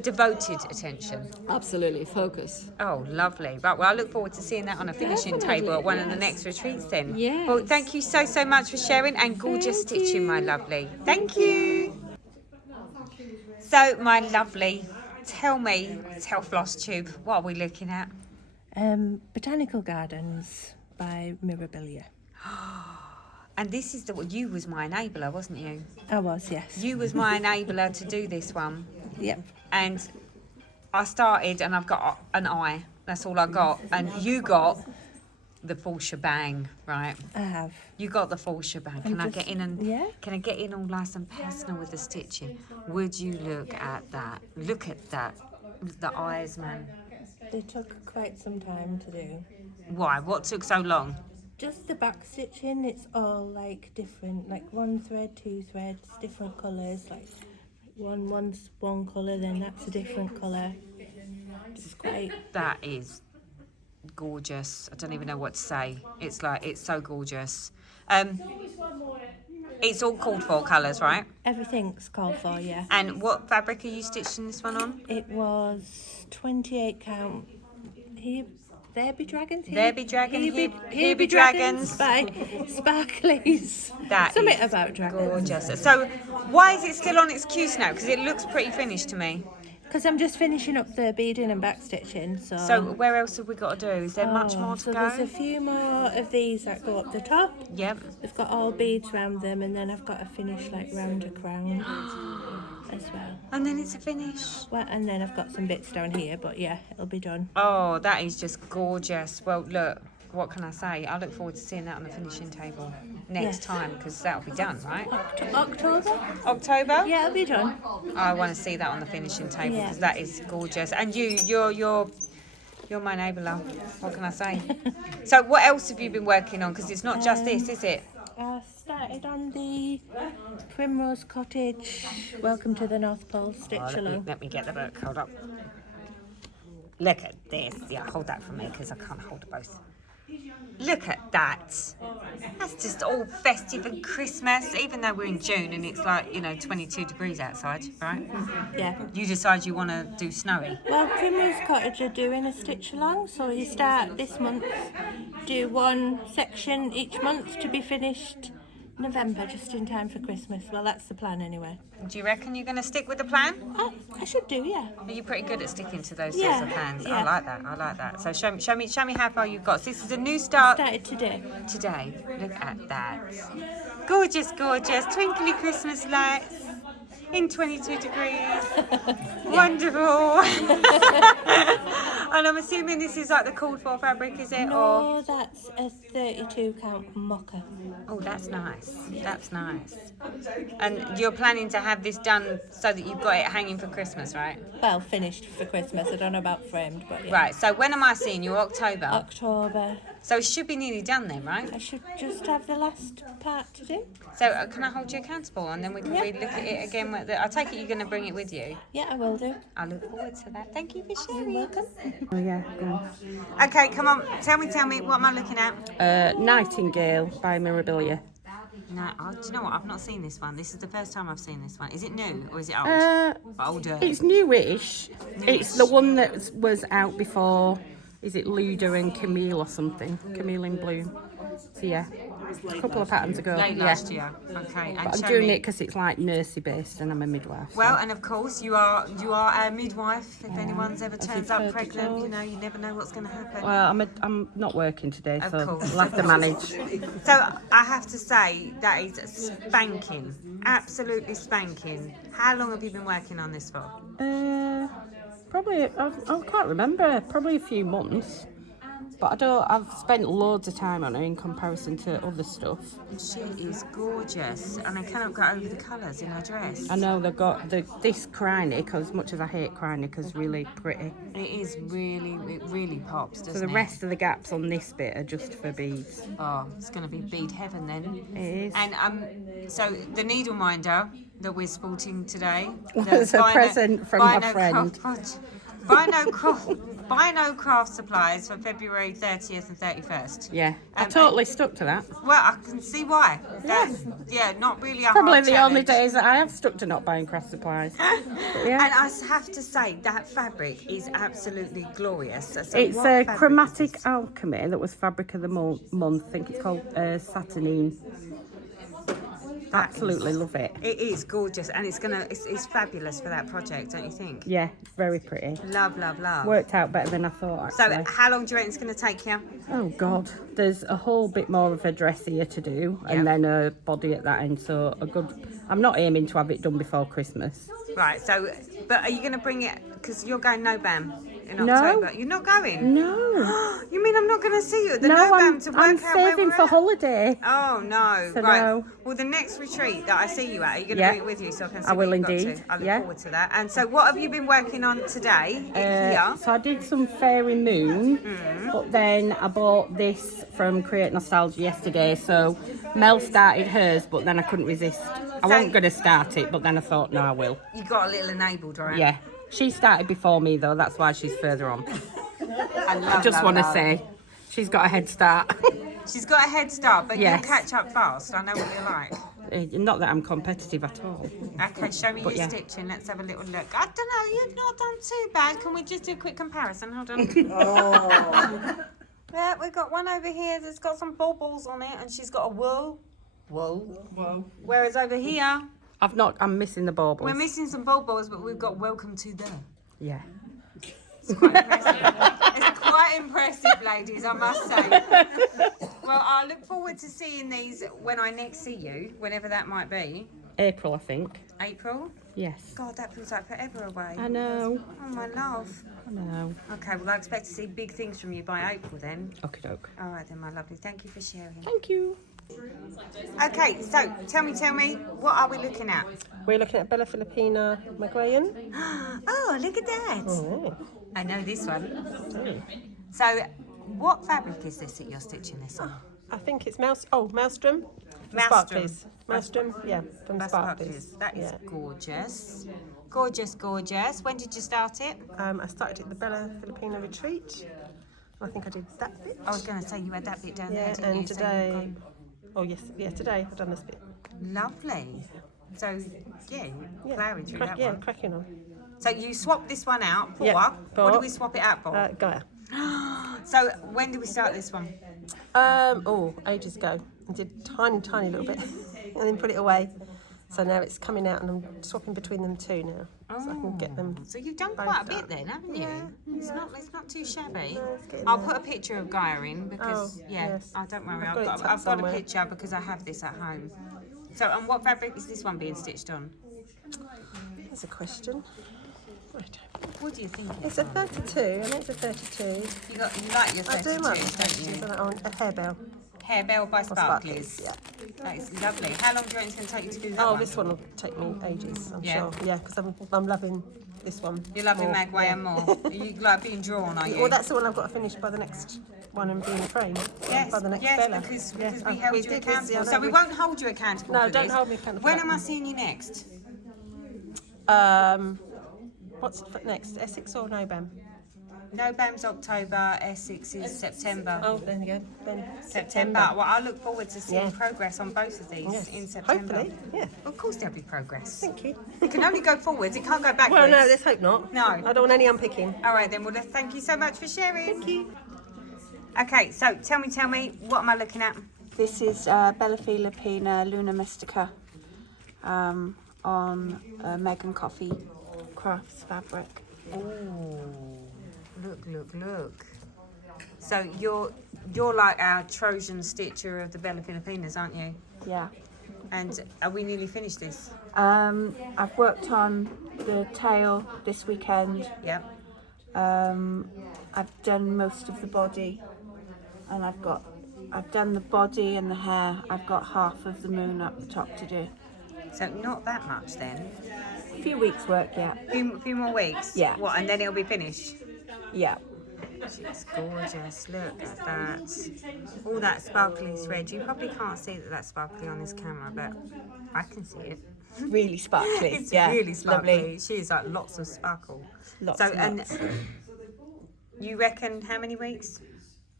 devoted attention. Absolutely, focus. Oh, lovely. Right, well, I look forward to seeing that on a finishing table at one of the next retreats then. Yes. Well, thank you so much for sharing and gorgeous stitching, my lovely. Thank you. So, my lovely, tell Floss Tube, what are we looking at? Botanical Gardens by Mirabilia. And this is you was my enabler, wasn't you? I was, yes. You was my enabler to do this one. Yep. And I started and I've got an eye. That's all I got. And you got the full shebang, right? I have. You got the full shebang. Can I get in all nice and personal with the stitching? Would you look at that? Look at that. The eyes, man. They took quite some time to do. Why? What took so long? Just the back stitching, it's all like different, like one thread, two threads, different colours, like one's one colour, then that's a different colour. It's great. That is gorgeous. I don't even know what to say. It's so gorgeous. It's all called for colours, right? Everything's called for, yeah. And what fabric are you stitching this one on? It was 28 count. There be dragons. Here be dragons. By Sparklies. That Something about dragons. Gorgeous. So, why is it still on its queues now? Because it looks pretty finished to me. Because I'm just finishing up the beading and back stitching. So where else have we got to do? Is there much more to go? There's a few more of these that go up the top. Yep. They've got all beads around them, and then I've got to finish like round a crown as well. And then it's a finish. Well, and then I've got some bits down here, but yeah, it'll be done. Oh, that is just gorgeous. Well, look, what can I say? I look forward to seeing that on the finishing table next time, because that'll be done, right? October? Yeah, it'll be done. I want to see that on the finishing table because that is gorgeous. And you're my enabler. What can I say? So what else have you been working on? Because it's not just this, is it? I started on the Primrose Cottage Welcome to the North Pole stitch along. Let me get the book. Hold up. Look at this. Yeah, hold that for me because I can't hold both. Look at that. That's just all festive and Christmas, even though we're in June and it's like, 22 degrees outside, right? Yeah. You decide you want to do snowy. Well, Primrose Cottage are doing a stitch along, so you start this month, do one section each month to be finished November, just in time for Christmas. Well, that's the plan anyway. Do you reckon you're going to stick with the plan? I should do, yeah. Are you pretty good at sticking to those sorts of plans? Yeah. I like that. So show me how far you've got. So this is a new start. Started today. Look at that. Gorgeous, twinkly Christmas lights in 22 degrees. Wonderful. And I'm assuming this is like the called for fabric, is it? No, that's a 32 count mocha. Oh, that's nice. And you're planning to have this done so that you've got it hanging for Christmas, right? Well, finished for Christmas. I don't know about framed, but yeah. Right, so when am I seeing you? October? October. So it should be nearly done then, right? I should just have the last part to do. So can I hold you accountable and then we can relook at it again? I take it you're going to bring it with you? Yeah, I will do. I look forward to that. Thank you for sharing. You're welcome. Oh yeah, go on. Okay, come on. Tell me, what am I looking at? Nightingale by Mirabilia. No, do you know what? I've not seen this one. This is the first time I've seen this one. Is it new or is it old? Older. It's newish. It's the one that was out before. Is it Luda and Camille or something? Camille in Bloom. So yeah, a couple of patterns ago. Late last year. Okay. But I'm doing it because it's like nursery based and I'm a midwife. Well, and of course you are a midwife. If anyone's ever turns up pregnant, you never know what's going to happen. Well, I'm not working today, of so course. I'll have to manage. So I have to say that is spanking, absolutely spanking. How long have you been working on this for? Probably I can't remember. Probably a few months. But I've spent loads of time on her in comparison to other stuff. She is gorgeous, and I cannot get over the colours in her dress. I know they've got this cry knick, as much as I hate cry knick, is really pretty. It really pops, doesn't it? So the rest of the gaps on this bit are just for beads. Oh, it's going to be bead heaven then. It is. And so the needle minder that we're sporting today was a present from my friend. Buy no craft supplies for February 30th and 31st. Yeah, I totally stuck to that. Well, I can see why. That's not really a Probably hard the challenge. only days that I have stuck to not buying craft supplies. Yeah. And I have to say, that fabric is absolutely glorious. So It's what a fabric Chromatic Alchemy that was Fabric of the Month. I think it's called Saturnine. Absolutely love it. It is gorgeous, and it's fabulous for that project, don't you think? Yeah, it's very pretty. Love, love, love. Worked out better than I thought, So actually. how long do you reckon it's going to take you? Oh God, there's a whole bit more of a dress here to do, and then a body at that end. So I'm not aiming to have it done before Christmas. Right. So, but are you going to bring it? Because you're going no bam in No. October. You're not going. No. You mean I'm not going to see you at the No, no I'm- bam to work I'm out where saving we're for at? holiday. Oh no. So right. no. Well, the next retreat that I see you at, are you going to Yeah. bring it with you so I can see I what will you've got indeed. to? I look Yeah. forward to that. And so, what have you been working on today? Here. So I did some Fairy Moon, Mm. but then I bought this from Create Nostalgia yesterday. So Mel started hers, but then I couldn't resist. I wasn't going to start it, but then I thought, no, I will. You got a little enabled, right? Yeah. She started before me, though. That's why she's further on. I I just want to say, she's got a head start. She's got a head start, but Yes. you'll catch up fast. I know what you're like. Not that I'm competitive at all. Okay, show me But your yeah. stitching. Let's have a little look. I don't know, you've not done too bad. Can we just do a quick comparison? Hold on. Yeah, we've got one over here that's got some baubles on it, and she's got a wool. Whereas over here, I'm missing the baubles. we're missing some baubles, but we've got welcome to the. Yeah. It's quite impressive, ladies, I must say. Well, I look forward to seeing these when I next see you, whenever that might be. April, I think. April? Yes. God, that feels like forever away. I know. Oh, my love. I know. Okay, well, I expect to see big things from you by April then. Okie doke. All right then, my lovely. Thank you for sharing. Thank you. Okay, so tell me, what are we looking at? We're looking at Bella Filipina Maguayan. Oh, look at that. Oh. I know this one. So, what fabric is this that you're stitching this on? I think it's Maelstrom. Maelstrom. Sparkleys. Maelstrom, yeah, from That's Sparkleys. That is Yeah. gorgeous. Gorgeous, gorgeous. When did you start it? I started at the Bella Filipina retreat. I think I did that bit. I was going to say you had that bit down there, Yeah, didn't you? and So today, today I've done this bit. lovely. So, yeah, plowing through that one. Cracking on. So you swapped this one out for? Yeah, What did we swap it out for? Gaia. So when did we start this one? Ages ago. I did tiny little bit and then put it away. So now it's coming out and I'm swapping between them two now. So I can get them. So you've done both quite a bit done. then, haven't you? Yeah. It's not too shabby. getting I'll there. put a picture of Gaia in because yes. don't worry, I've I've got it got tucked a somewhere. picture because I have this at home. So and what fabric is this one being stitched on? That's a question. Right. What do you think? It's a 32. I know it's a 32. You like your 32s, I do like don't you? 32s. I like a hairbell. Hairbell by Sparkleys. Yeah. That is lovely. How long do you reckon it's going to take you to do that Oh, one? this one will take me ages, I'm Yeah. sure. Yeah, because I'm loving this one. You're loving more. Magway more. You like being drawn, are you? Well, that's the one I've got to finish by the next one and be in the frame. Yes, by the next yes, Bella. because Yeah. we Oh, held you did this, accountable. yeah, So no, we won't hold you accountable No, for don't this. hold me accountable. When am I seeing you next? What's next? Essex or Nobam? Nobam's October, Essex is September. Oh, there you go. Then September. Well, I look forward to seeing Yeah. progress on both of these Yes. in September. Hopefully, yeah. Of course there'll be progress. Thank you. It can only go forwards, it can't go backwards. Well, no, let's hope not. No. I don't want any unpicking. All right then, well, thank you so much for sharing. Thank you. Okay, so tell me, what am I looking at? This is Bella Filipina Luna Mystica on Megan Coffee Crafts fabric. Oh, look. So you're like our Trojan stitcher of the Bella Filipinas, aren't you? Yeah. And are we nearly finished this? I've worked on the tail this weekend. Yep. I've done most of the body. and I've done the body and the hair. I've got half of the moon up the top to do. So not that much then. A few weeks work, yeah. Few more weeks. Yeah. What? And then it'll be finished. Yeah. She's gorgeous. Look at that. All that sparkly thread. You probably can't see that that's sparkly on this camera, but I can see it. Really sparkly. It's yeah. really sparkly. Lovely. She is like lots of sparkle. Lots so and lots. you reckon how many weeks?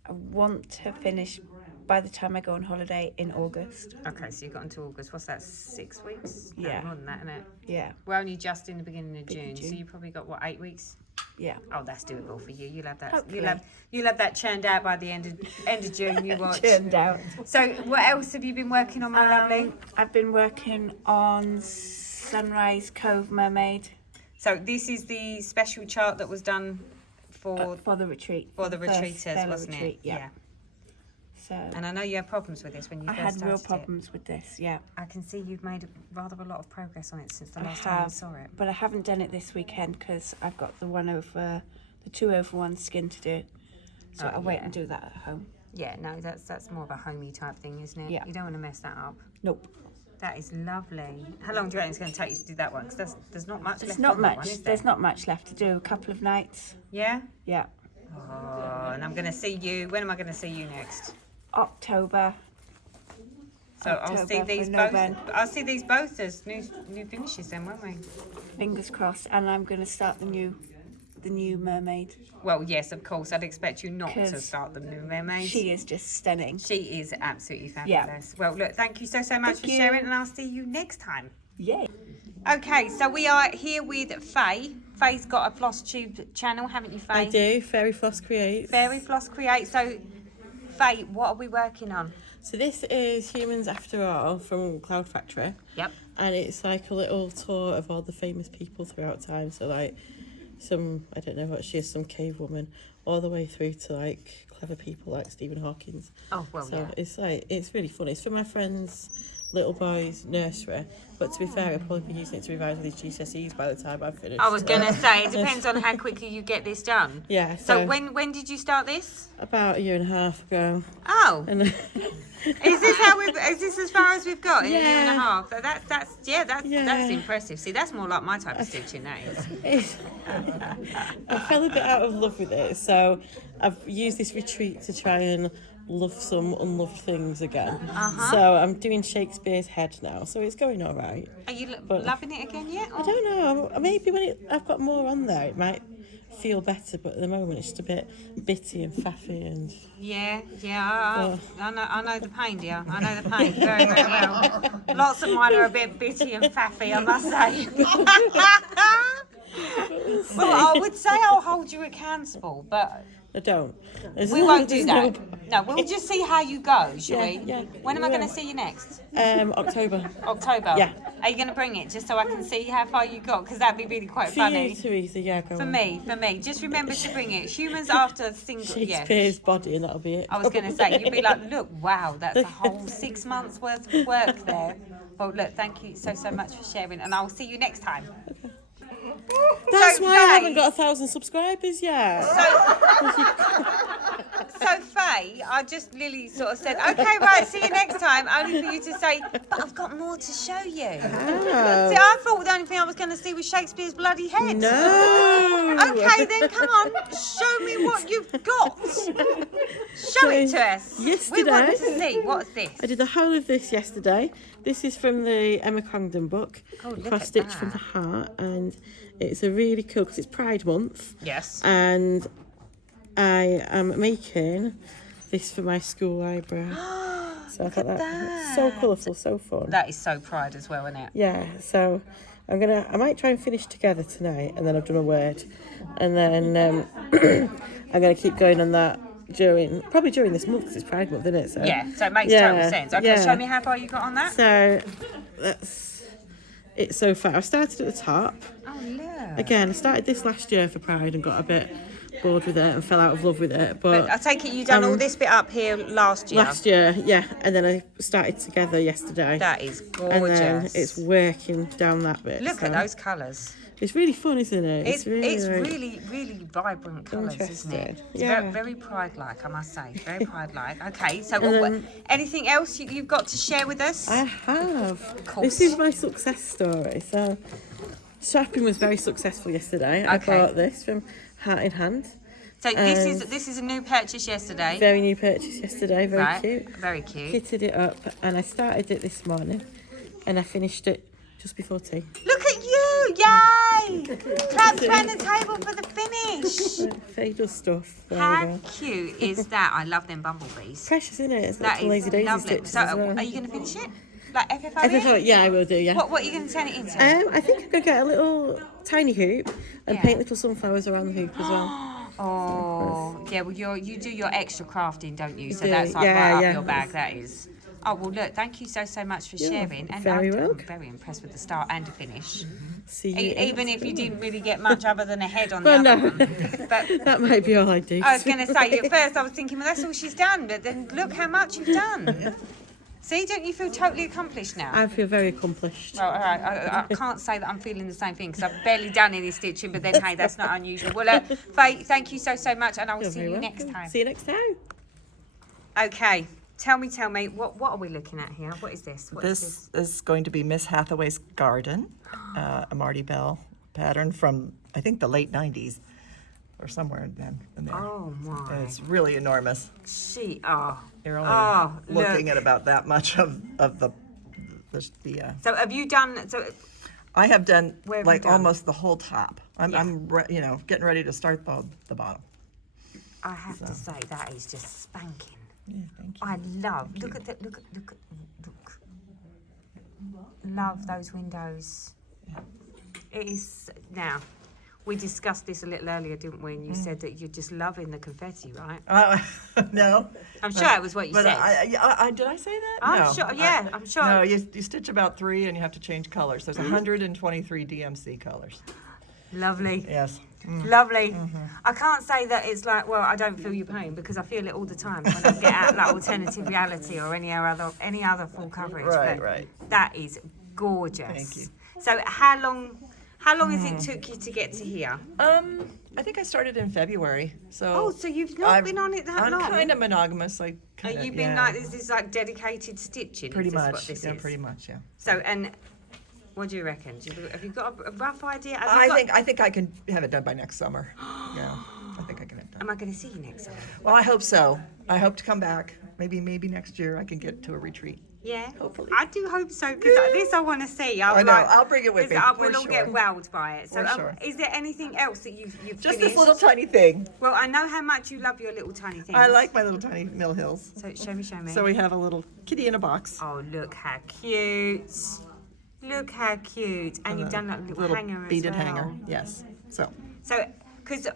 I want to finish by the time I go on holiday in August. Okay, so you've got until August. What's that, 6 weeks? Yeah. No, more than that, isn't it? Yeah. We're only just in the beginning of June, so you probably got, what, 8 weeks? Yeah. Oh, that's doable for you. You'll have that. Hopefully. You'll have that churned out by the end of June. You watch. Churned out. So, what else have you been working on, my lovely? I've been working on Sunrise Cove Mermaid. So this is the special chart that was done for the retreat. For the first retreaters, Bella wasn't retreat, it? yeah. So. And I know you had problems with this when you I first had started real problems with this. Yeah. I can see you've made rather a lot of progress on it since the I last time I have, saw it. but I haven't done it this weekend because I've got the 2/1 skin to do. So I'll wait and do that at home. Yeah, no, that's more of a homey type thing, isn't it? Yeah. You don't want to mess that up. Nope. That is lovely. How long do you reckon it's going to take you to do that one? Because there's not much There's left not on that much. one, is there? There's not much left to do. A couple of nights. Yeah? Yeah. Oh, and I'm going to see you. When am I going to see you next? October. So I'll see October these for both. November. I'll see these both as new finishes then, won't we? Fingers crossed. And I'm going to start the new mermaid. Well, yes, of course. I'd expect you not to 'Cause start the new mermaid. She is just stunning. She is absolutely Yeah. fabulous. Well, look, thank you so much for you. sharing, and I'll see you next time. Yay. Okay, so we are here with Faye. Faye's got a floss tube channel, haven't you, Faye? I do. Fairy Floss Creates. Fairy Floss Creates. So, Faye, what are we working on? So this is Humans After All from Cloud Factory. Yep. And it's like a little tour of all the famous people throughout time. So like some, I don't know what she is, some cave woman, all the way through to like clever people like Stephen Hawkins. Oh, well, so yeah. it's like, it's really fun. It's for my friend's little boy's nursery. But to be fair, I'll probably be using it to revise with his GCSEs by the time I've finished. I was going to say, it depends on how quickly you get this done. Yeah. So when did you start this? About a year and a half ago. Oh. And Is this as far as we've got in a year and a Yeah. half? That's impressive. See, that's more like my type of stitching, that is. I fell a bit out of love with it, so I've used this retreat to try and love some unloved things again. Uh-huh. So I'm doing Shakespeare's Head now, so it's going all right. Are you But- loving it again yet? I don't know. Maybe when I've got more on there, it might feel better. But at the moment, it's just a bit bitty and faffy and. Yeah. I know the pain, dear. I know the pain very, very well. Lots of mine are a bit bitty and faffy, I must say. Well, I would say I'll hold you accountable, but I don't. we won't do that. No, we'll just see how you go, shall we? Yeah. When am I going to see you next? October. October? Yeah. Are you going to bring it just so I can see how far you got? Because that'd be really quite For funny. you, Teresa, yeah, go For on. me. Just remember to bring it. Humans after single. Yeah. Shakespeare's body, and that'll be it. I was going to say, you'd be like, look, wow, that's a whole 6 months worth of work there. Well, look, thank you so much for sharing, and I'll see you next time. That's So, why I Faye- haven't got 1,000 subscribers yet. So, Faye, I just Lily sort of said, okay, right, see you next time, only for you to say, but I've got more to show you. Oh. See, I thought the only thing I was going to see was Shakespeare's bloody head. No. Okay, then come on, show me what you've got. Show it to us. Yesterday, We want to see. What's this? I did the whole of this yesterday. This is from the Emma Congdon book, Oh, look Cross at Stitch that. from the Heart, and it's a really cool because it's Pride Month. Yes. And I am making this for my school library. So I thought that's so colourful, so fun. That is so Pride as well, isn't it? Yeah, so I might try and finish together tonight, and then I've done a word, and then I'm gonna keep going on that probably during this month because it's Pride Month, isn't it? So Yeah, so it makes total sense. Okay, show me how far you got on that. So that's it so far. I started at the top. Oh, look. Again, I started this last year for Pride and got a bit bored with it and fell out of love with it. But I take it you done all this bit up here last year. Last year, yeah, and then I started together yesterday. That is And then gorgeous. it's working down that bit. Look at those colours. It's really fun, isn't it? It's really really vibrant colours, isn't it? interesting. It's Yeah. very pride-like, I must say. Very pride-like. Okay, so And anything else you've got to share with us? I have. Cool. This is my success story. So, shopping was very successful yesterday. I Okay. bought this from Heart in Hand. So this is a new purchase yesterday. Very new purchase yesterday. Very Right, cute. very cute. Kitted it up, and I started it this morning, and I finished it just before tea. Look at you! Yay! Claps around the table for the finish. Faye does stuff. There we How go. cute is that? I love them bumblebees. Precious, isn't it? It's That like is lazy daisy lovely. stitches So, as well. are you going to finish it? Like FFO? FFO, yeah, I will do. Yeah. What are you going to turn it into? I think I'm gonna get a little tiny hoop and Yeah. paint little sunflowers around the hoop as well. Oh, yeah. Well, you do your extra crafting, don't you? So do, that's like yeah, right yeah. up your bag. That is. Oh well, look. Thank you so much for You're sharing. And very I'm welcome. very impressed with the start and the finish. See you. Even if you didn't really get much other than a head on Well, the no, other one. But that might be all I do. I was going to say at first I was thinking, well, that's all she's done. But then look how much you've done. See, don't you feel totally accomplished now? I feel very accomplished. Well, all right. I can't say that I'm feeling the same thing because I've barely done any stitching, but then, hey, that's not unusual. Well, Faye, thank you so much, and I will You're see very you welcome. next time. See you next time. Okay. Tell me, what are we looking at here? What is this? What is This is going to be Miss Hathaway's Garden, a Marty Bell pattern from, I think, the late 90s or somewhere in there. Oh, my. And it's really enormous. You're only looking look. at about that much of the So have you done... So I have done Where have you like done? almost the whole top. I'm Yeah. getting ready to start the bottom. I have to say, that is just spanking. Yeah, thank you. I love... Look. Love those windows. It is... Now... We discussed this a little earlier, didn't we? And you said that you're just loving the confetti, right? No. I'm sure it was what you but said. I did I say that? I'm No. sure, yeah, I'm sure. No, you stitch about 3 and you have to change colors. There's 123 DMC colors. Lovely. Yes. Lovely. I can't say that it's like, well, I don't feel your pain because I feel it all the time when I get out like alternative reality or any other full coverage. Right, but right. That is gorgeous. Thank you. So how long has it took you to get to here? I think I started in February. So so you've not been on it that long? I'm kind of monogamous. Like, Have you been like, is this like dedicated stitching? Pretty Is this much. What this Yeah, is? pretty much. Yeah. So, and what do you reckon? Have you got a rough idea? I think I can have it done by next summer. Yeah, I think I can have it done. Am I going to see you next summer? Well, I hope so. I hope to come back. Maybe next year I can get to a retreat. Yeah, hopefully. I do hope so because this I want to see. I know. I'll bring it with me. We'll all get wowed by it. So, For sure. is there anything else that you've Just finished? this little tiny thing. Well, I know how much you love your little tiny things. I like my little tiny Mill Hills. So show me. So we have a little kitty in a box. Oh, look how cute! Look how cute! And you've done that little hanger as beaded well. hanger. Yes. So because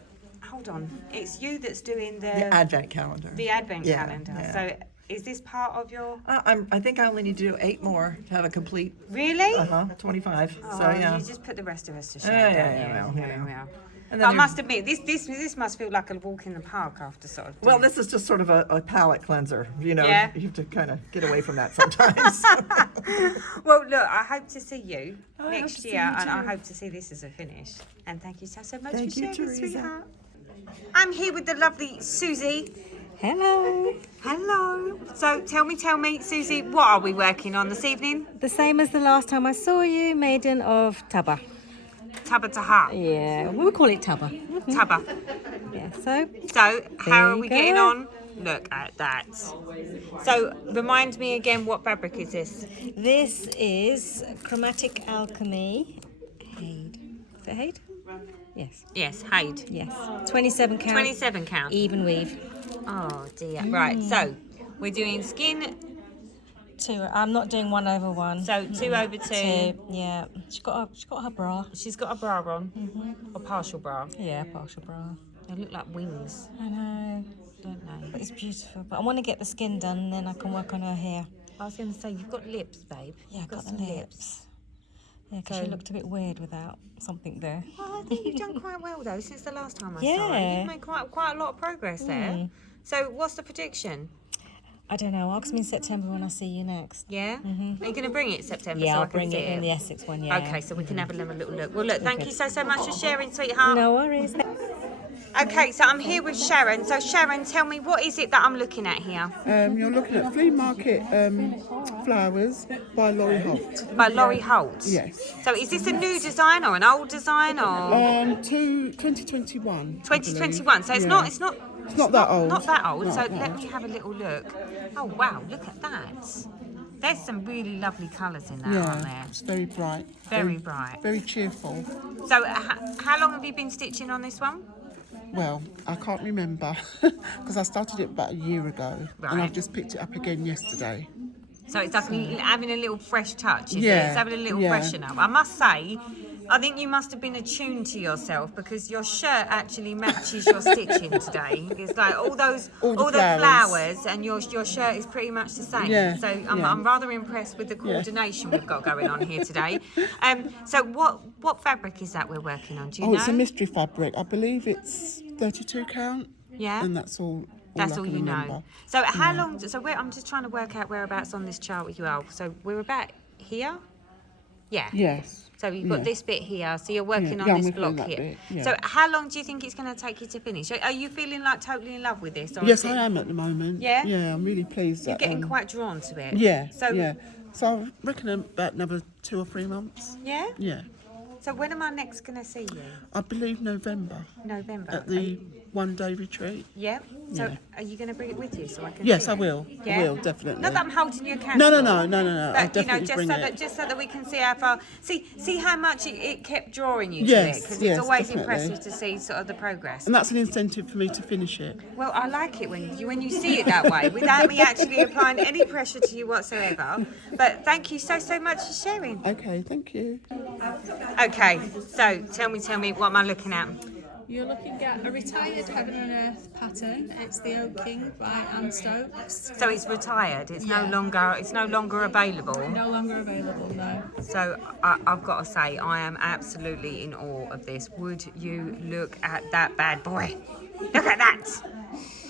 hold on, it's you that's doing the Advent calendar. The Advent Yeah, calendar. yeah. So is this part of your? I think I only need to do 8 more to have a complete. Really? 25. Oh, So yeah. You just put the rest of us to shame, Yeah, don't yeah, you? well, you know. Yeah. And But I then must admit, this must feel like a walk in the park after sort of. Well, this is just sort of a palate cleanser. You know, Yeah. you have to kind of get away from that sometimes. Well, look, I hope to see you I hope next to see year, you and I too. hope to see this as a finish. And thank you so much Thank for you, sharing, Teresa. sweetheart. I'm here with the lovely Susie. Hello. Hello. So tell me, Susie, what are we working on this evening? The same as the last time I saw you, maiden of Taba. Taba Taha. Yeah, we'll call it Taba. Taba. Yeah, so how are you we go. getting on? Look at that. So remind me again, what fabric is this? This is Chromatic Alchemy Haid. Is it Haid? Yes. Yes, Haid. Yes. 27 count. 27 count. Even weave. Oh dear. Right, so we're doing skin. 2. I'm not doing 1 over 1. So 2 over 2. Yeah. She's got her bra. She's got a bra on. Or partial bra. Yeah, partial bra. They look like wings. I know. Don't they? But it's beautiful. But I want to get the skin done, and then I can work on her hair. I was going to say, you've got lips, babe. Yeah, I've got the some lips. Yeah, because she looked a bit weird without something there. Well, I think you've done quite well though since the last time I saw Yeah. her. You've made quite a lot of progress there. So what's the prediction? I don't know. Ask me in September when I see you next. Yeah? Are you going to bring it September? Yeah, so I'll I can bring see it in the Essex one, yeah. Okay, so we can have a little look. Well, look, thank you so much for sharing, sweetheart. No worries. Okay, so I'm here with Sharon. So Sharon, tell me, what is it that I'm looking at here? You're looking at flea market flowers by Laurie Holt. By Laurie Holt? Yes. So is this a new design or an old design or? 2021. 2021. So it's Yeah. not that old. Not that old. Not So that let old. me have a little look. Oh wow, look at that. There's some really lovely colours in that, aren't there? It's very bright. Very bright. Very cheerful. So how long have you been stitching on this one? Well, I can't remember because I started it about a year ago and I've just picked it up again yesterday. So it's definitely having a little fresh touch, is it? Yeah, It's having a little freshen up. I must say, I think you must have been attuned to yourself because your shirt actually matches your stitching today. It's like all the flowers and your shirt is pretty much the same. Yeah, So I'm rather impressed with the coordination we've got going on here today. So what fabric is that we're working on? Do you know? It's a mystery fabric. I believe it's 32 count. Yeah. And that's all. That's I all can you remember. know. So how long? So I'm just trying to work out whereabouts on this chart you are. So we're about here. Yeah. Yes. So you've got this bit here. So you're working Yeah, on I'm this working on block that here. bit, yeah. So how long do you think it's going to take you to finish? Are you feeling like totally in love with this? Or Yes, is it... I am at the moment. Yeah. Yeah, I'm really pleased. You're that, getting quite drawn to it. Yeah. So So I reckon about another 2 or 3 months. Yeah. Yeah. So when am I next going to see you? I believe November. November. At the one-day retreat. Yeah. So Yeah. are you going to bring it with you so I can? Yes, see I it? will. Yeah? I will, definitely. Not that I'm holding you accountable. No. But, I'll definitely just bring so it. that we can see how far. See how much it kept drawing you Yes, to it because yes, it's always definitely. impressive to see sort of the progress. And that's an incentive for me to finish it. Well, I like it when you see it that way, without me actually applying any pressure to you whatsoever. But thank you so much for sharing. Okay, thank you. Okay, so tell me, what am I looking at? You're looking at a retired Heaven and Earth pattern. It's the Oak King by Anne Stokes. So it's retired. It's no longer available. No longer available, no. So I've got to say, I am absolutely in awe of this. Would you look at that bad boy? Look at that.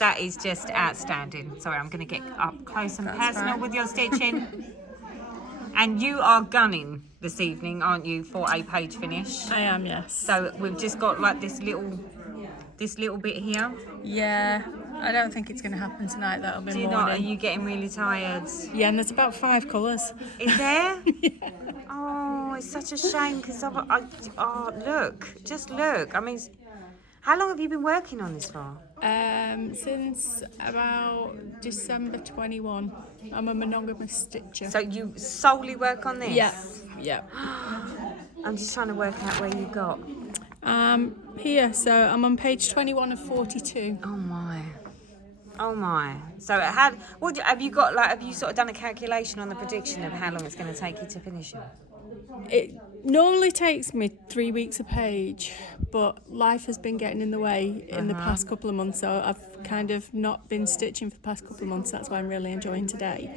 That is just outstanding. Sorry, I'm going to get up close and personal with your stitching. And you are gunning this evening, aren't you, for a page finish? I am, yes. So we've just got like this little bit here. Yeah, I don't think it's going to happen tonight. That'll be Do you morning. not? Are you getting really tired? Yeah, and there's about 5 colours. Is there? Yeah. Oh, it's such a shame because just look. I mean, how long have you been working on this for? Since about December 21. I'm a monogamous stitcher. So you solely work on this? Yeah. I'm just trying to work out where you got. Here, so I'm on page 21 of 42. Oh my. So have you sort of done a calculation on the prediction of how long it's going to take you to finish it? It normally takes me 3 weeks a page, but life has been getting in the way in the past couple of months, so I've kind of not been stitching for the past couple of months. That's why I'm really enjoying today.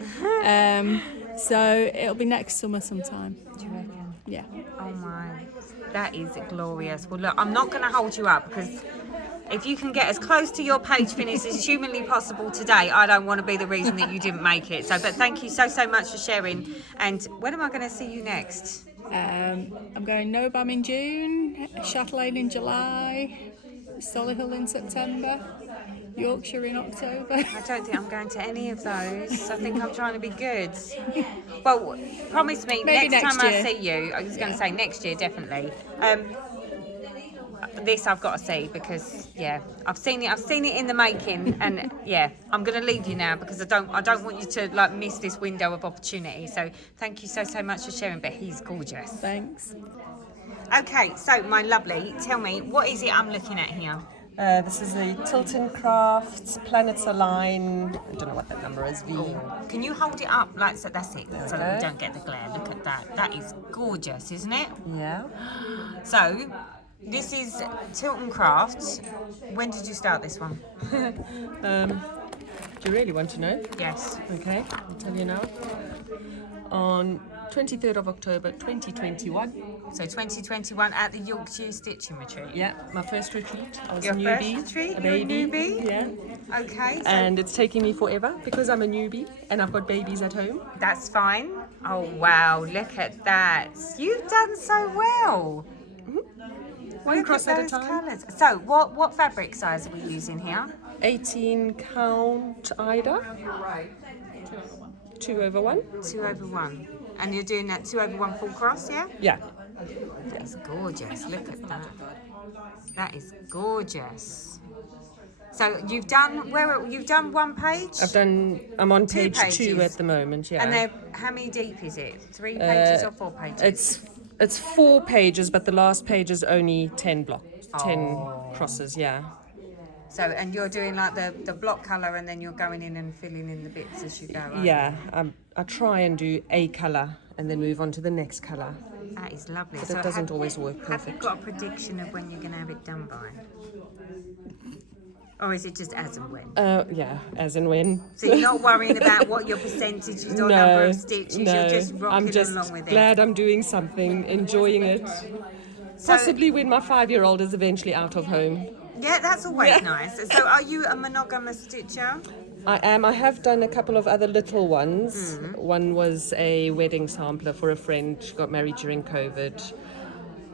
So it'll be next summer sometime. Do you reckon? Yeah. Oh my. That is glorious. Well, look, I'm not going to hold you up because if you can get as close to your page finish as humanly possible today, I don't want to be the reason that you didn't make it. But thank you so much for sharing. And when am I going to see you next? I'm going Nobam in June, Chatelaine in July, Solihull in September, Yorkshire in October. I don't think I'm going to any of those. I think I'm trying to be good. Well, promise me Maybe next time year. I see you, I was going to say next year, definitely. This I've got to see because I've seen it in the making, and I'm going to leave you now because I don't want you to miss this window of opportunity. So thank you so much for sharing. But he's gorgeous. Thanks. Okay, so my lovely, tell me, what is it I'm looking at here? This is the Tilton Crafts Planets Align. I don't know what that number is. V. Can you hold it up so that's it, so that we don't get the glare? Look at that. That is gorgeous, isn't it? Yeah. So. This is Tilton Crafts. When did you start this one? Do you really want to know? Yes. Okay, I'll tell you now. On 23rd of October 2021. So 2021 at the Yorkshire Stitching Retreat. Yeah, my first retreat. I was Your a newbie, first retreat? a You're a baby. newbie? Yeah. Okay. So And it's taking me forever because I'm a newbie and I've got babies at home. that's fine. Oh wow, look at that. You've done so well. One Look cross at at a those time. colours. So what fabric size are we using here? 18 count Ida. 2/1. 2/1. And you're doing that 2/1 full cross, yeah? Yeah. That's gorgeous. Look at that. That is gorgeous. So you've done one page? I'm on Two page 2 pages. at the moment, yeah. And they're how many deep is it? 3 pages or 4 pages? It's 4 pages, but the last page is only 10 blocks, 10 Oh. crosses, yeah. So and you're doing like the block colour and then you're going in and filling in the bits as you go, aren't you? Yeah, I try and do a colour and then move on to the next colour. That is lovely. But So it doesn't have- always work Have you perfect. got a prediction of when you're going to have it done by? Or is it just as and when? Yeah, as and when. So you're not worrying about what your percentage is or number of stitches, no, you're just rocking I'm just along with glad it. I'm doing something, enjoying it. Possibly when my 5-year-old is eventually out of home. Yeah, that's always Yeah. nice. So are you a monogamous stitcher? I am. I have done a couple of other little ones. Mm. One was a wedding sampler for a friend. She got married during COVID.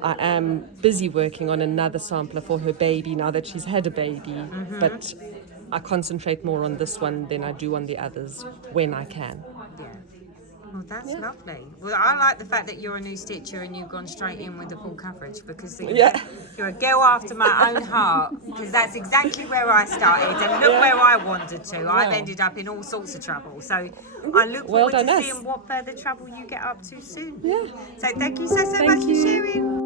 I am busy working on another sampler for her baby now that she's had a baby. Mhm. But I concentrate more on this one than I do on the others when I can. Yeah. Well, that's lovely. Well, I like the fact that you're a new stitcher and you've gone straight in with the full coverage because you're a girl after my own heart. Because that's exactly where I started, and look where I wandered to. I've ended up in all sorts of trouble. So I look Well forward to done us. seeing what further trouble you get up to soon. Yeah. So thank you so much Thank for you. sharing.